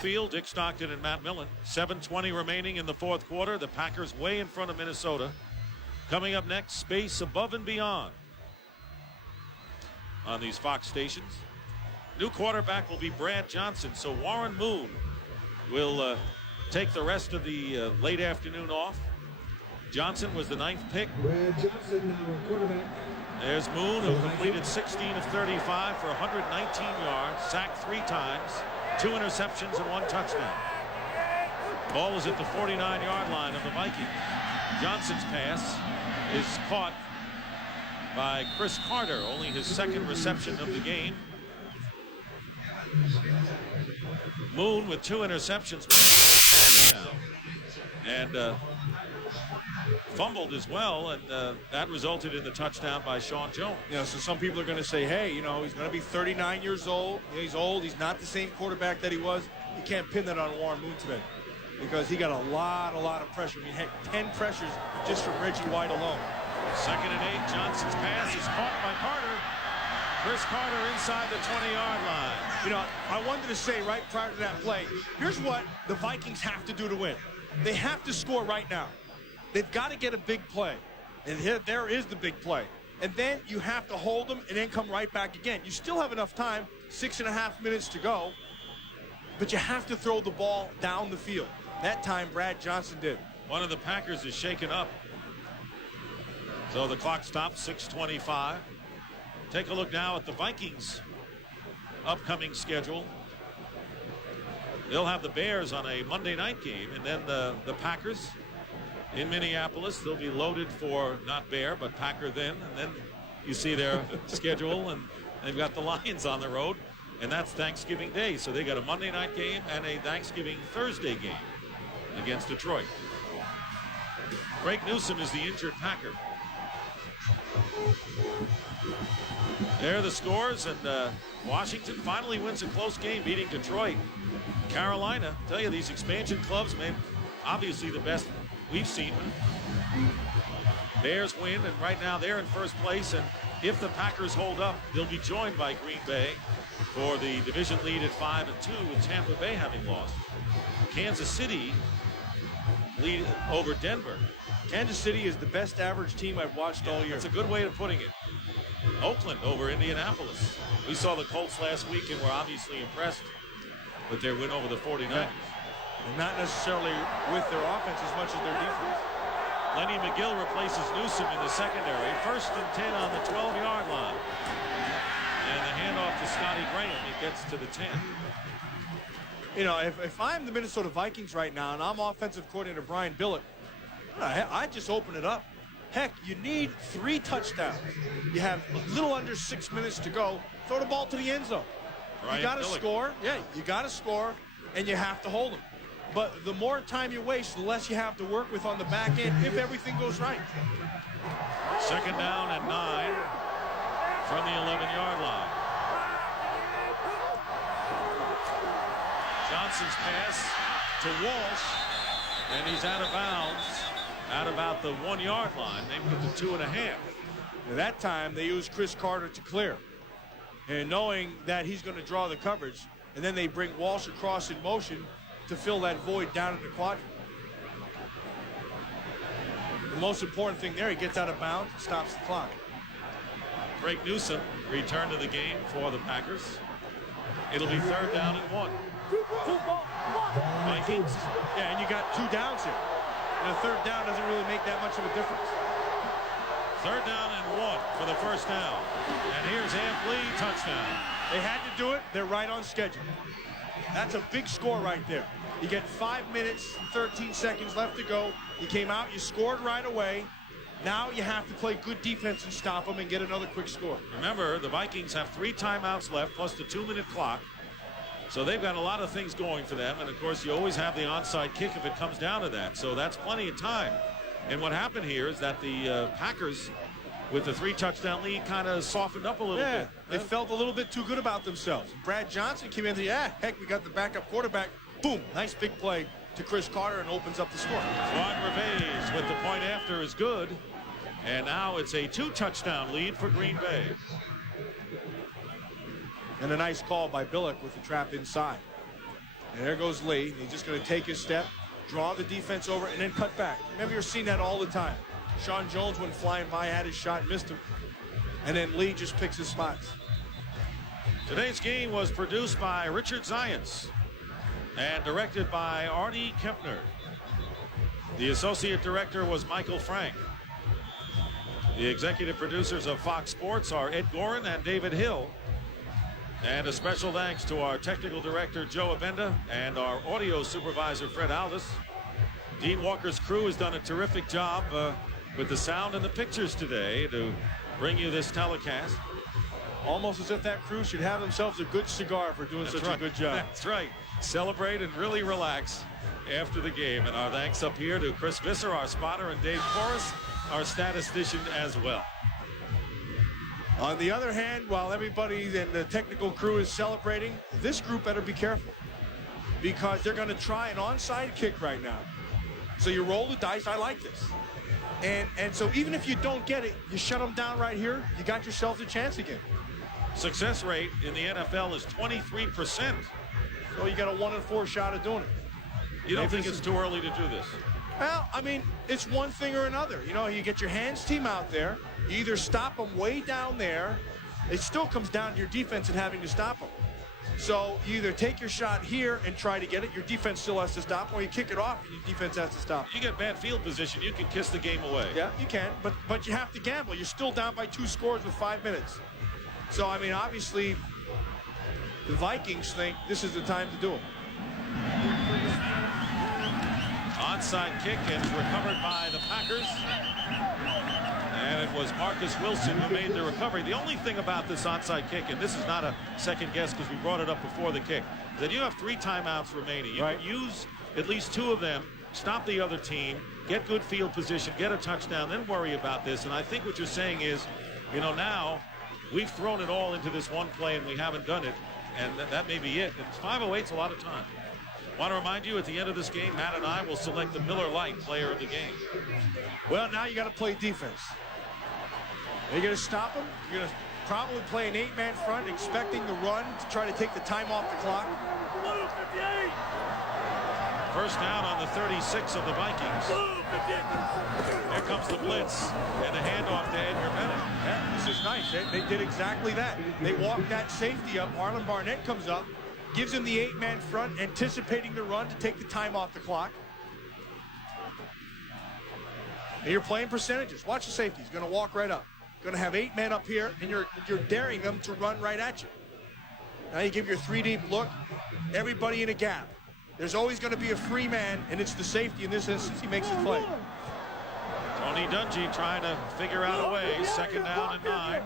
Field, Dick Stockton and Matt Millen. 7:20 remaining in the fourth quarter. The Packers way in front of Minnesota. Coming up next, Space Above and Beyond on these Fox stations. New quarterback will be Brad Johnson, so Warren Moon will take the rest of the late afternoon off. Johnson was the 9th pick. Brad Johnson, our quarterback. There's Moon, who completed 16 of 35 for 119 yards, sacked 3 times, 2 interceptions and 1 touchdown. Ball is at the 49-yard line of the Vikings. Johnson's pass is caught by Chris Carter, only his 2nd reception of the game. Moon with 2 interceptions and fumbled as well, and that resulted in the touchdown by Sean Jones. You know, so some people are going to say, hey, you know, he's going to be 39 years old. You know, he's old. He's not the same quarterback that he was. You can't pin that on Warren Moon today because he got a lot of pressure. I mean, heck, 10 pressures just from Reggie White alone. 2nd and 8. Johnson's pass is caught by Carter. Chris Carter inside the 20-yard line. You know, I wanted to say right prior to that play, here's what the Vikings have to do to win. They have to score right now. They've got to get a big play. And here, there is the big play. And then you have to hold them and then come right back again. You still have enough time, 6.5 minutes to go, but you have to throw the ball down the field. That time, Brad Johnson did. One of the Packers is shaken up. So the clock stops, 6:25. Take a look now at the Vikings' upcoming schedule. They'll have the Bears on a Monday night game, and then the Packers in Minneapolis. They'll be loaded for not Bear, but Packer then. And then you see their schedule, and they've got the Lions on the road, and that's Thanksgiving Day. So they got a Monday night game and a Thanksgiving Thursday game against Detroit. Greg Newsome is the injured Packer. There are the scores, and Washington finally wins a close game, beating Detroit. Carolina, tell you, these expansion clubs, man, obviously the best we've seen. Bears win, and right now they're in first place, and if the Packers hold up, they'll be joined by Green Bay for the division lead at 5-2, with Tampa Bay having lost. Kansas City lead over Denver. Kansas City is the best average team I've watched all year. That's a good way of putting it. Oakland over Indianapolis. We saw the Colts last week and were obviously impressed with their win over the 49ers. And not necessarily with their offense as much as their defense. Lenny McGill replaces Newsome in the secondary. 1st and 10 on the 12-yard line. And the handoff to Scotty Graham. He gets to the 10. You know, if I'm the Minnesota Vikings right now and I'm offensive coordinator Brian Billett, I just open it up. Heck, you need 3 touchdowns. You have a little under 6 minutes to go. Throw the ball to the end zone. You got to score. Yeah, you got to score, and you have to hold them. But the more time you waste, the less you have to work with on the back end if everything goes right. 2nd down and 9 from the 11-yard line. Johnson's pass to Walsh, and he's out of bounds at about the 1-yard line. They moved to 2.5. At that time, they used Chris Carter to clear. And knowing that he's going to draw the coverage, and then they bring Walsh across in motion to fill that void down in the quadrant. The most important thing there, he gets out of bounds and stops the clock. Greg Newsome returned to the game for the Packers. It'll be 3rd down and 1. Vikings. Yeah, and you got 2 downs here. And a 3rd down doesn't really make that much of a difference. 3rd down and 1 for the 1st down. And here's Amp Lee, touchdown. They had to do it. They're right on schedule. That's a big score right there. You get 5 minutes and 13 seconds left to go. You came out, you scored right away. Now you have to play good defense and stop them and get another quick score. Remember, the Vikings have 3 timeouts left plus the 2-minute clock. So they've got a lot of things going for them. And, of course, you always have the onside kick if it comes down to that. So that's plenty of time And what happened here is that the Packers, with the 3-touchdown lead, kind of softened up a little bit. They felt a little bit too good about themselves. Brad Johnson came in and said, heck, we got the backup quarterback. Boom, nice big play to Chris Carter and opens up the score. Juan Reves with the point after is good. And now it's a 2-touchdown lead for Green Bay. And a nice call by Billick with the trap inside. And there goes Lee. He's just going to take his step, draw the defense over, and then cut back. Remember, you're seeing that all the time. Sean Jones went flying by, had his shot, missed him. And then Lee just picks his spots. Today's game was produced by Richard Zients and directed by Artie Kempner. The associate director was Michael Frank. The executive producers of Fox Sports are Ed Gorin and David Hill. And a special thanks to our technical director, Joe Abenda, and our audio supervisor, Fred Aldis. Dean Walker's crew has done a terrific job with the sound and the pictures today to bring you this telecast. Almost as if that crew should have themselves a good cigar for doing such a good job. That's right. Celebrate and really relax after the game. And our thanks up here to Chris Visser, our spotter, and Dave Forrest, our statistician as well. On the other hand, while everybody in the technical crew is celebrating, this group better be careful because they're going to try an onside kick right now. So you roll the dice. I like this. And so even if you don't get it, you shut them down right here, you got yourself a chance again. Success rate in the NFL is 23%. So you got a 1 in 4 shot of doing it. You don't think it's too early to do this? Well, I mean, it's one thing or another. You know, you get your hands team out there. You either stop them way down there. It still comes down to your defense and having to stop them. So you either take your shot here and try to get it. Your defense still has to stop, or you kick it off and your defense has to stop. You get bad field position, you can kiss the game away. Yeah, you can, but you have to gamble. You're still down by 2 scores with 5 minutes. So, I mean, obviously, the Vikings think this is the time to do it. Onside kick and recovered by the Packers. And it was Marcus Wilson who made the recovery. The only thing about this onside kick, and this is not a second guess because we brought it up before the kick, is that you have 3 timeouts remaining. You can use at least 2 of them, stop the other team, get good field position, get a touchdown, then worry about this. And I think what you're saying is, you know, now we've thrown it all into this one play and we haven't done it. And that may be it. And 5:08's a lot of time. Want to remind you, at the end of this game, Matt and I will select the Miller Lite player of the game. Well, now you got to play defense. You're going to stop them. You're going to probably play an 8-man front, expecting the run to try to take the time off the clock. First down on the 36 of the Vikings. Here comes the blitz and the handoff to Edgar Bennett. Yeah, this is nice. They did exactly that. They walked that safety up. Harlan Barnett comes up, gives him the 8-man front, anticipating the run to take the time off the clock. And you're playing percentages. Watch the safety. He's going to walk right up. Going to have 8 men up here, and you're daring them to run right at you. Now you give your 3-deep look. Everybody in a gap. There's always going to be a free man, and it's the safety. In this instance, he makes his play. Tony Dungy trying to figure out a way. 2nd down and 9.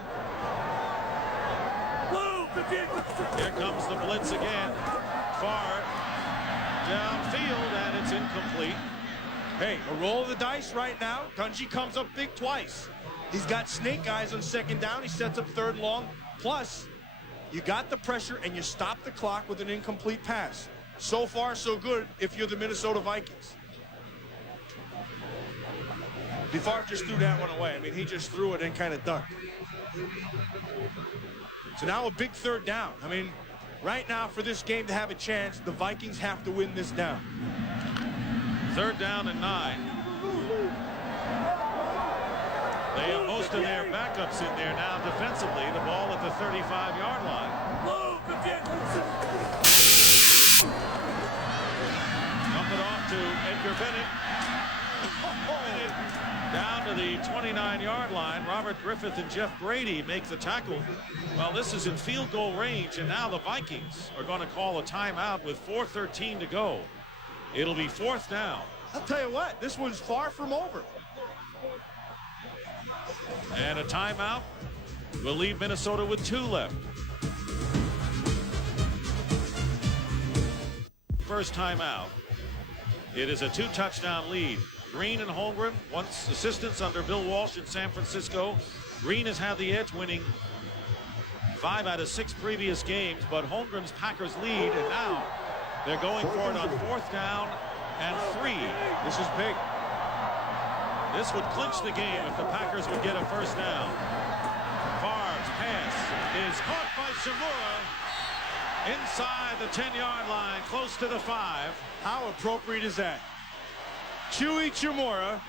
Here comes the blitz again. Far downfield, and it's incomplete. Hey, a roll of the dice right now. Dungy comes up big twice. He's got snake eyes on 2nd down. He sets up 3rd long. Plus, you got the pressure, and you stop the clock with an incomplete pass. So far, so good if you're the Minnesota Vikings. DeFark just threw that one away. I mean, he just threw it and kind of ducked. So now a big 3rd down. I mean, right now for this game to have a chance, the Vikings have to win this down. 3rd down and 9. They have most of their backups in there now defensively. The ball at the 35-yard line. Dump it off to Edgar Bennett. Down to the 29-yard line. Robert Griffith and Jeff Brady make the tackle. Well, this is in field goal range, and now the Vikings are going to call a timeout with 4:13 to go. It'll be 4th down. I'll tell you what, this one's far from over. And a timeout will leave Minnesota with 2 left. First timeout. It is a 2-touchdown lead Green and Holmgren, once assistants under Bill Walsh in San Francisco. Green has had the edge, winning 5 out of 6 previous games, but Holmgren's Packers lead, and now they're going for it on 4th down and 3. This is big. This would clinch the game if the Packers would get a first down. Favre's pass is caught by Shimura inside the 10-yard line, close to the 5. How appropriate is that? Chewy Chimura,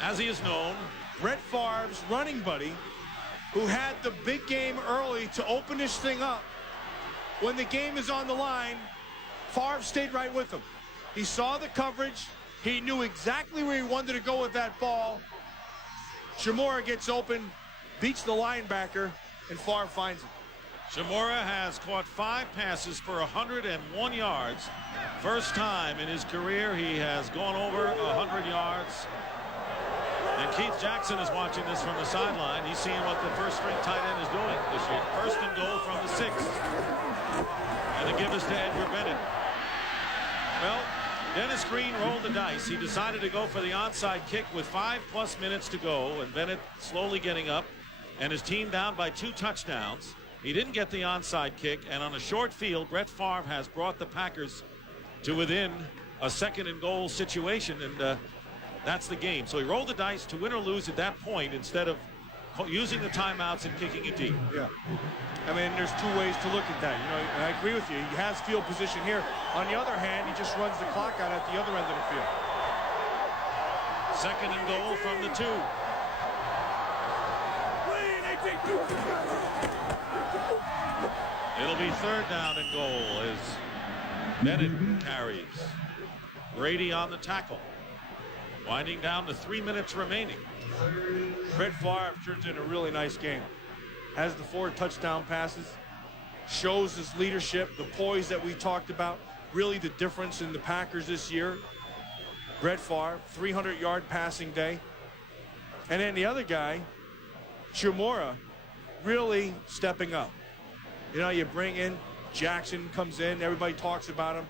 as he is known, Brett Favre's running buddy, who had the big game early to open this thing up. When the game is on the line, Favre stayed right with him. He saw the coverage. He knew exactly where he wanted to go with that ball. Shimura gets open, beats the linebacker, and Favre finds him. Shimura has caught 5 passes for 101 yards. First time in his career he has gone over 100 yards. And Keith Jackson is watching this from the sideline. He's seeing what the first string tight end is doing this year. First and goal from the 6. And the give is to Edgar Bennett. Well, Dennis Green rolled the dice. He decided to go for the onside kick with 5+ minutes to go, and Bennett slowly getting up, and his team down by 2 touchdowns. He didn't get the onside kick, and on a short field, Brett Favre has brought the Packers to within a 2nd and goal situation, and that's the game. So he rolled the dice to win or lose at that point instead of using the timeouts and kicking it deep. Yeah. I mean, there's 2 ways to look at that. You know, and I agree with you. He has field position here. On the other hand, he just runs the clock out at the other end of the field. 2nd and goal from the 2. It'll be 3rd down and goal as Bennett carries. Brady on the tackle. Winding down to 3 minutes remaining. Brett Favre turns in a really nice game. Has the 4 touchdown passes. Shows his leadership, the poise that we talked about. Really the difference in the Packers this year. Brett Favre, 300-yard passing day. And then the other guy, Shimura, really stepping up. You know, you bring in, Jackson comes in, everybody talks about him.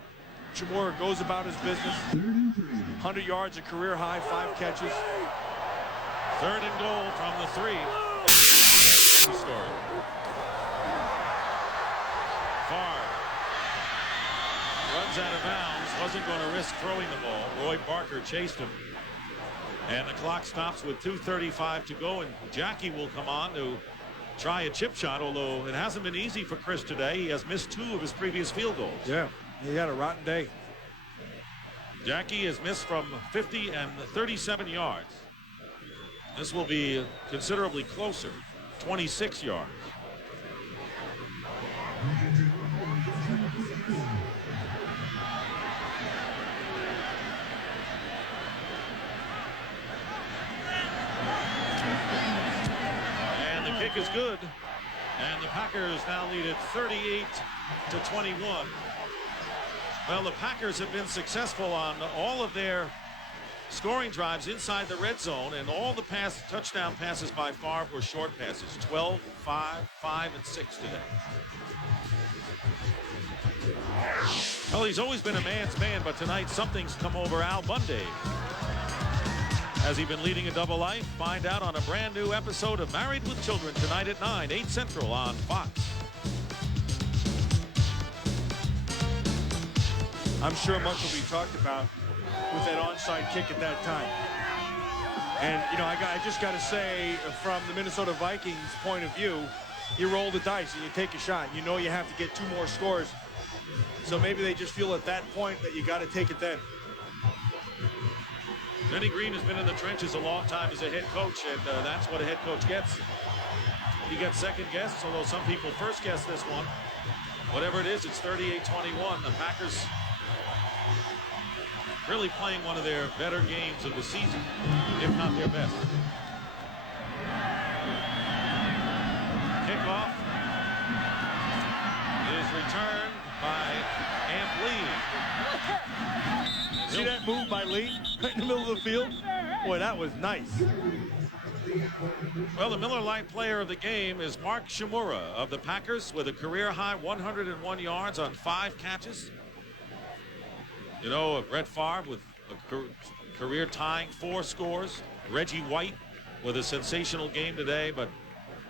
Shimura goes about his business. 100 yards, a career high, 5 catches. 3rd and goal from the 3. Story. Favre runs out of bounds, wasn't going to risk throwing the ball. Roy Barker chased him. And the clock stops with 2:35 to go, and Jackie will come on to try a chip shot, although it hasn't been easy for Chris today. He has missed 2 of his previous field goals. Yeah, he had a rotten day. Jackie has missed from 50 and 37 yards. This will be considerably closer, 26 yards. And the kick is good. And the Packers now lead it 38-21. Well, the Packers have been successful on all of their scoring drives inside the red zone, and all the touchdown passes by Favre were short passes. 12, 5, 5, and 6 today. Well, he's always been a man's man, but tonight something's come over Al Bundy. Has he been leading a double life? Find out on a brand new episode of Married with Children tonight at 9, 8 Central on Fox. I'm sure much will be talked about with that onside kick at that time. And, you know, I just got to say, from the Minnesota Vikings point of view, you roll the dice and you take a shot. You know you have to get 2 more scores. So maybe they just feel at that point that you got to take it then. Denny Green has been in the trenches a long time as a head coach, and that's what a head coach gets. He gets second guessed, although some people first guess this one. Whatever it is, it's 38-21. The Packers really playing one of their better games of the season, if not their best. Kickoff is returned by Amp Lee. See that move by Lee right in the middle of the field? Boy, that was nice. Well, the Miller Lite player of the game is Mark Shimura of the Packers with a career-high 101 yards on 5 catches. You know, Brett Favre with career-tying 4 scores. Reggie White with a sensational game today, but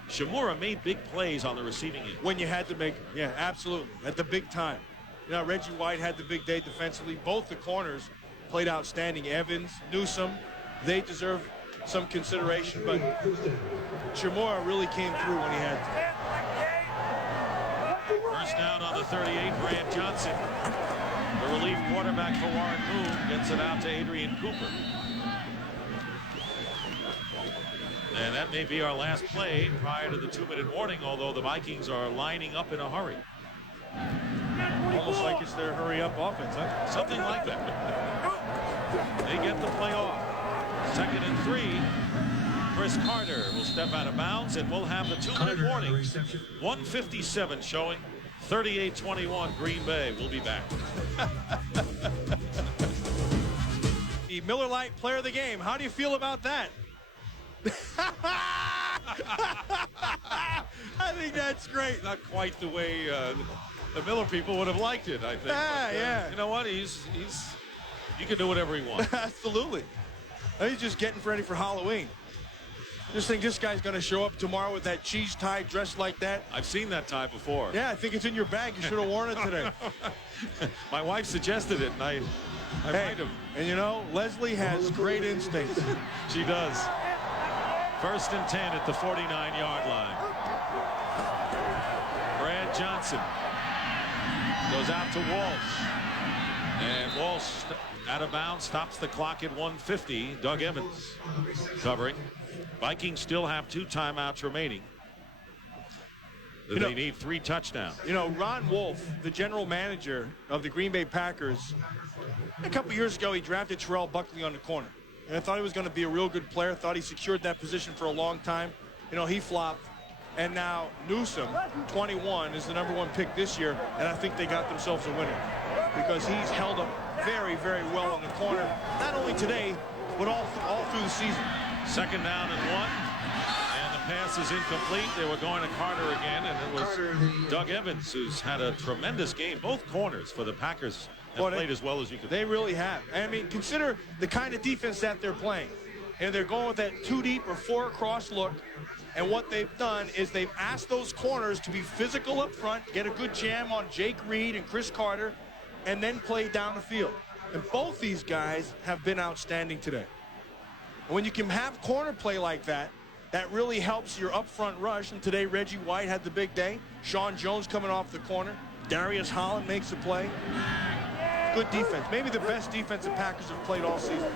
Shimura made big plays on the receiving end. When you had to make, yeah, absolutely, at the big time. You know, Reggie White had the big day defensively. Both the corners played outstanding. Evans, Newsome, they deserve some consideration, but Shimura really came through when he had to. First down on the 38, Brad Johnson. The relief quarterback for Warren Moon gets it out to Adrian Cooper. And that may be our last play prior to the 2-minute warning, although the Vikings are lining up in a hurry. Almost like it's their hurry-up offense, huh? Something like that. They get the play off. 2nd and 3. Chris Carter will step out of bounds, and we'll have the 2-minute warning. 1:57 showing. 38-21 Green Bay. We'll be back. The Miller Lite Player of the Game. How do you feel about that? I think that's great. Not quite the way the Miller people would have liked it, I think. Yeah. You know what? He's he can do whatever he wants. Absolutely. He's just getting ready for Halloween. Just think this guy's going to show up tomorrow with that cheese tie dressed like that. I've seen that tie before. Yeah, I think it's in your bag. You should have worn it today. My wife suggested it, and I might have. And you know, Leslie has great instincts. She does. 1st and 10 at the 49-yard line. Brad Johnson goes out to Walsh. And Walsh out of bounds, stops the clock at 1:50. Doug Evans covering. Vikings still have 2 timeouts remaining. They need 3 touchdowns. You know, Ron Wolf, the general manager of the Green Bay Packers, a couple years ago, he drafted Terrell Buckley on the corner. And I thought he was going to be a real good player. Thought he secured that position for a long time. You know, he flopped. And now Newsome, 21, is the #1 pick this year. And I think they got themselves a winner because he's held up very, very well on the corner. Not only today, but all through the season. 2nd down and 1. And the pass is incomplete. They were going to Carter again. And it was Doug Evans who's had a tremendous game. Both corners for the Packers have played as well as you could. They really have. I mean, consider the kind of defense that they're playing. And they're going with that 2 deep or 4 across look. And what they've done is they've asked those corners to be physical up front, get a good jam on Jake Reed and Chris Carter, and then play down the field. And both these guys have been outstanding today. And when you can have corner play like that, that really helps your up front rush. And today, Reggie White had the big day. Sean Jones coming off the corner. Darius Holland makes a play. Good defense. Maybe the best defense the Packers have played all season.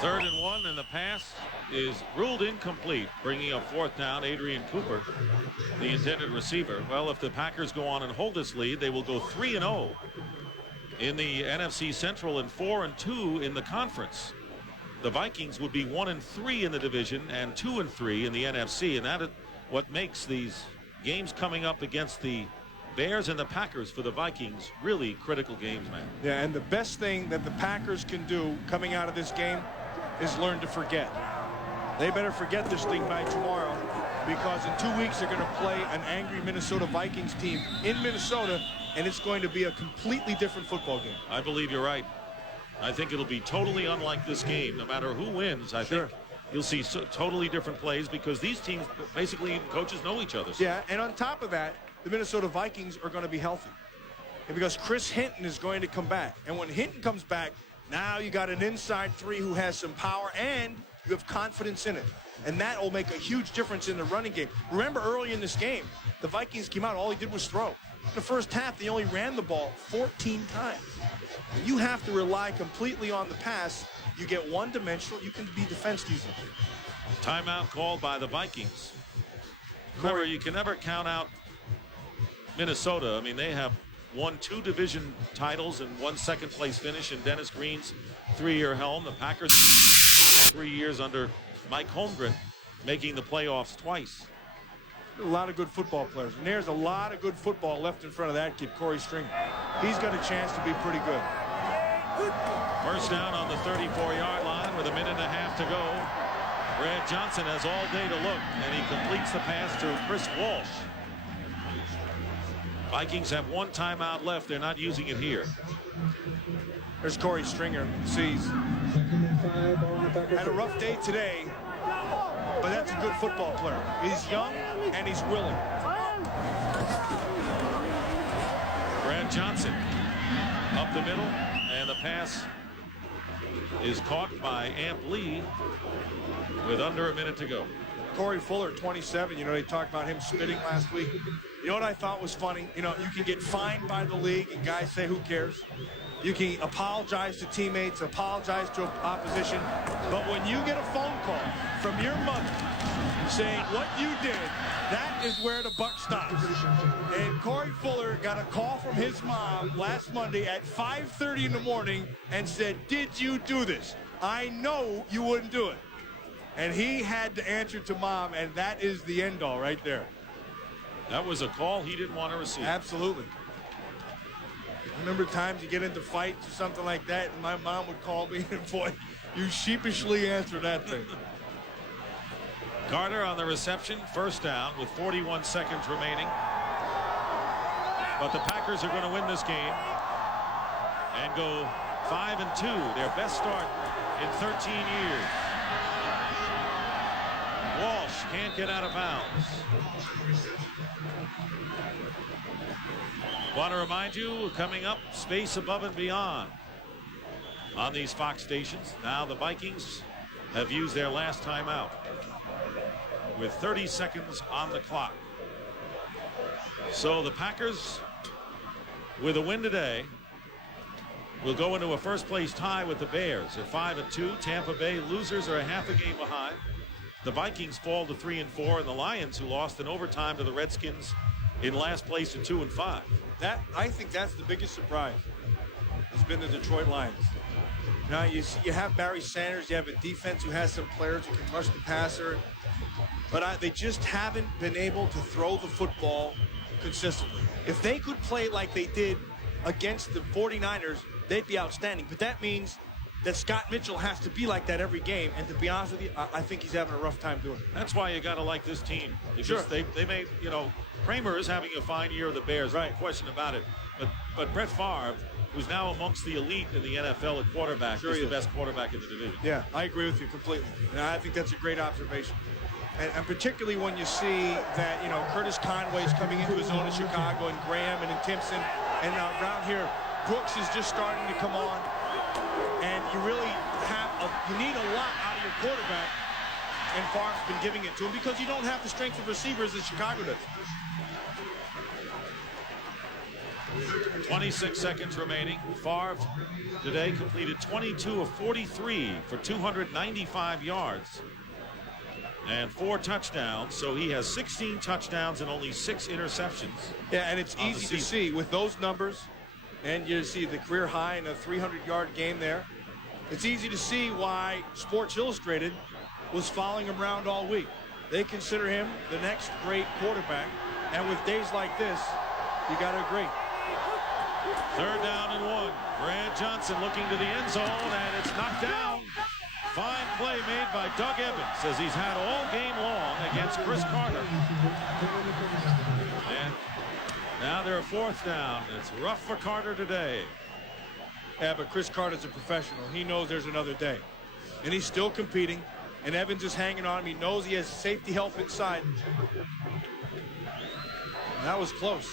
3rd and 1, and the pass is ruled incomplete, bringing up 4th down. Adrian Cooper, the intended receiver. Well, if the Packers go on and hold this lead, they will go 3-0 in the NFC Central and 4-2 in the conference. The Vikings would be 1-3 in the division and 2-3 in the NFC, and that is what makes these games coming up against the Bears and the Packers for the Vikings really critical games, man. Yeah, and the best thing that the Packers can do coming out of this game is learn to forget. They better forget this thing by tomorrow, because in 2 weeks they're going to play an angry Minnesota Vikings team in Minnesota, and it's going to be a completely different football game. I believe you're right. I think it'll be totally unlike this game. No matter who wins, I think you'll see totally different plays because these teams, basically, coaches know each other. Yeah, and on top of that, the Minnesota Vikings are going to be healthy. And because Chris Hinton is going to come back. And when Hinton comes back, now you got an inside 3 who has some power and you have confidence in it. And that will make a huge difference in the running game. Remember early in this game, the Vikings came out, all he did was throw. In the first half, they only ran the ball 14 times. You have to rely completely on the pass. You get one-dimensional, you can be defensed easily. Timeout called by the Vikings. Remember, you can never count out Minnesota. I mean, they have won 2 division titles and 1 second-place finish in Dennis Green's 3-year helm. The Packers 3 years under Mike Holmgren, making the playoffs twice. A lot of good football players. And there's a lot of good football left in front of that kid, Corey Stringer. He's got a chance to be pretty good. First down on the 34-yard line with 1.5 minutes to go. Brad Johnson has all day to look, and he completes the pass to Chris Walsh. Vikings have 1 timeout left. They're not using it here. There's Corey Stringer. Sees. Had a rough day today, but that's a good football player. He's young and he's willing. Brad Johnson up the middle, and the pass is caught by Amp Lee with under a minute to go. Corey Fuller, 27. You know, they talked about him spitting last week. You know what I thought was funny? You know, you can get fined by the league, and guys say, who cares? You can apologize to teammates, apologize to opposition, but when you get a phone call from your mother saying what you did, that is where the buck stops. And Corey Fuller got a call from his mom last Monday at 5:30 in the morning and said, did you do this? I know you wouldn't do it. And he had to answer to mom, and that is the end all right there. That was a call he didn't want to receive. Absolutely. I remember times you get into fights or something like that, and my mom would call me, and boy, you sheepishly answer that thing. Carter on the reception, first down with 41 seconds remaining. But the Packers are going to win this game and go 5-2, their best start in 13 years. Walsh can't get out of bounds. Want to remind you, coming up, Space Above and Beyond on these Fox stations. Now the Vikings have used their last timeout with 30 seconds on the clock. So the Packers, with a win today, will go into a first-place tie with the Bears at 5-2. Tampa Bay losers are a half a game behind. The Vikings fall to 3-4, and the Lions, who lost in overtime to the Redskins, in last place at 2-5. I think that's the biggest surprise. It's been the Detroit Lions. Now you have Barry Sanders, you have a defense who has some players who can rush the passer, but they just haven't been able to throw the football consistently. If they could play like they did against the 49ers, they'd be outstanding. But that means that Scott Mitchell has to be like that every game, and to be honest with you, I think he's having a rough time doing it. That's why you got to like this team. Sure. They made, you know, Kramer is having a fine year of the Bears, right? No question about it. But Brett Favre, who's now amongst the elite in the NFL at quarterback, is the best quarterback in the division. Yeah, I agree with you completely. And I think that's a great observation. And particularly when you see that, you know, Curtis Conway's coming into his own in Chicago, and Graham and Timpson, and around here, Brooks is just starting to come on. And you really you need a lot out of your quarterback, and Favre's been giving it to him because you don't have the strength of receivers that Chicago does. 26 seconds remaining. Favre today completed 22 of 43 for 295 yards and 4 touchdowns. So he has 16 touchdowns and only 6 interceptions. Yeah, and it's easy to see with those numbers, and you see the career high in a 300-yard game there. It's easy to see why Sports Illustrated was following him around all week. They consider him the next great quarterback, and with days like this, you got to agree. 3rd down and 1. Brad Johnson looking to the end zone, and it's knocked down. Fine play made by Doug Evans, as he's had all game long against Chris Carter. And now they're 4th down. It's rough for Carter today. Yeah, but Chris Carter's a professional. He knows there's another day. And he's still competing, and Evans is hanging on him. He knows he has safety help inside. And that was close.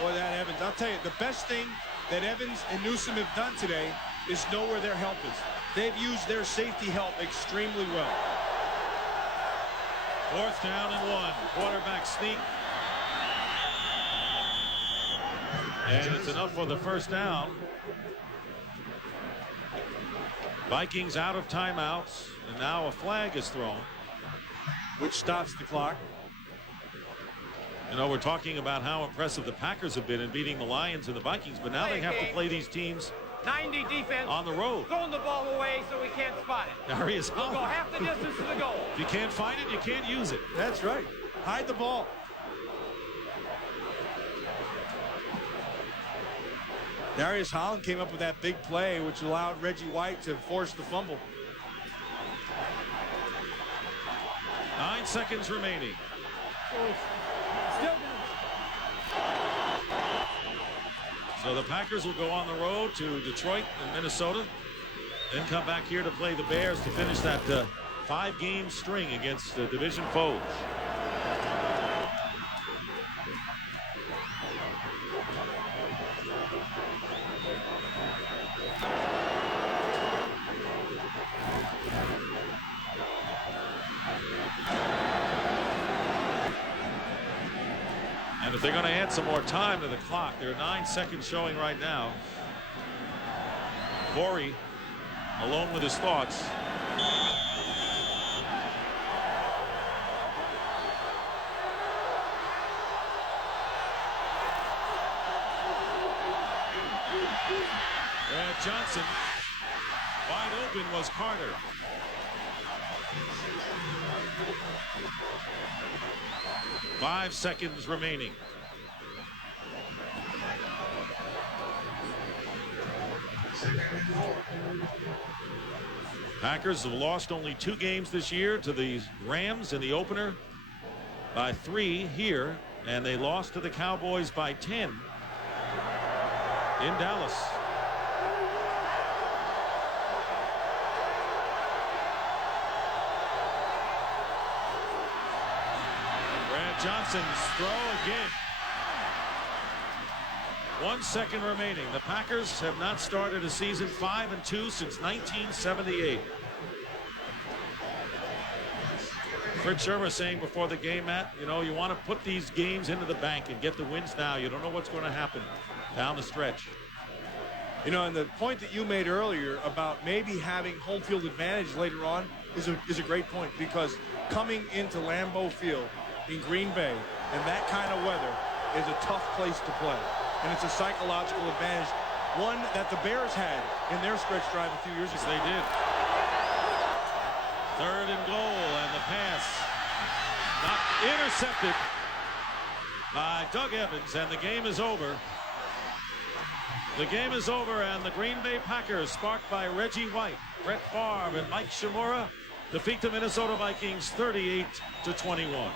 Boy, that Evans, I'll tell you, the best thing that Evans and Newsome have done today is know where their help is. They've used their safety help extremely well. 4th down and 1. Quarterback sneak. And it's enough for the 1st down. Vikings out of timeouts, and now a flag is thrown, which stops the clock. You know, we're talking about how impressive the Packers have been in beating the Lions and the Vikings, but now they have to play these teams 90 defense on the road. Throwing the ball away so we can't spot it. Darius We'll go half the distance to the goal. If you can't find it, you can't use it. That's right. Hide the ball. Darius Holland came up with that big play, which allowed Reggie White to force the fumble. 9 seconds remaining. the Packers will go on the road to Detroit and Minnesota, then come back here to play the Bears to finish that 5-game string against division foes. And if they're going to add some more time to the clock, there are 9 seconds showing right now. Corey, alone with his thoughts. Brad Johnson, wide open was Carter. Five seconds remaining. Packers have lost only 2 games this year to the Rams in the opener by 3 here, and they lost to the Cowboys by 10 in Dallas. Johnson's throw again. 1 second remaining. The Packers have not started a season 5-2 since 1978. Fritz Shermer saying before the game, Matt, you know, you want to put these games into the bank and get the wins now. You don't know what's going to happen down the stretch. You know, and the point that you made earlier about maybe having home field advantage later on is a great point, because coming into Lambeau Field in Green Bay in that kind of weather is a tough place to play, and it's a psychological advantage, one that the Bears had in their stretch drive a few years ago. Yes, they did. 3rd and goal, and the pass not intercepted by Doug Evans, and the game is over. The game is over, and the Green Bay Packers, sparked by Reggie White, Brett Favre, and Mike Shimura, defeat the Minnesota Vikings 38-21.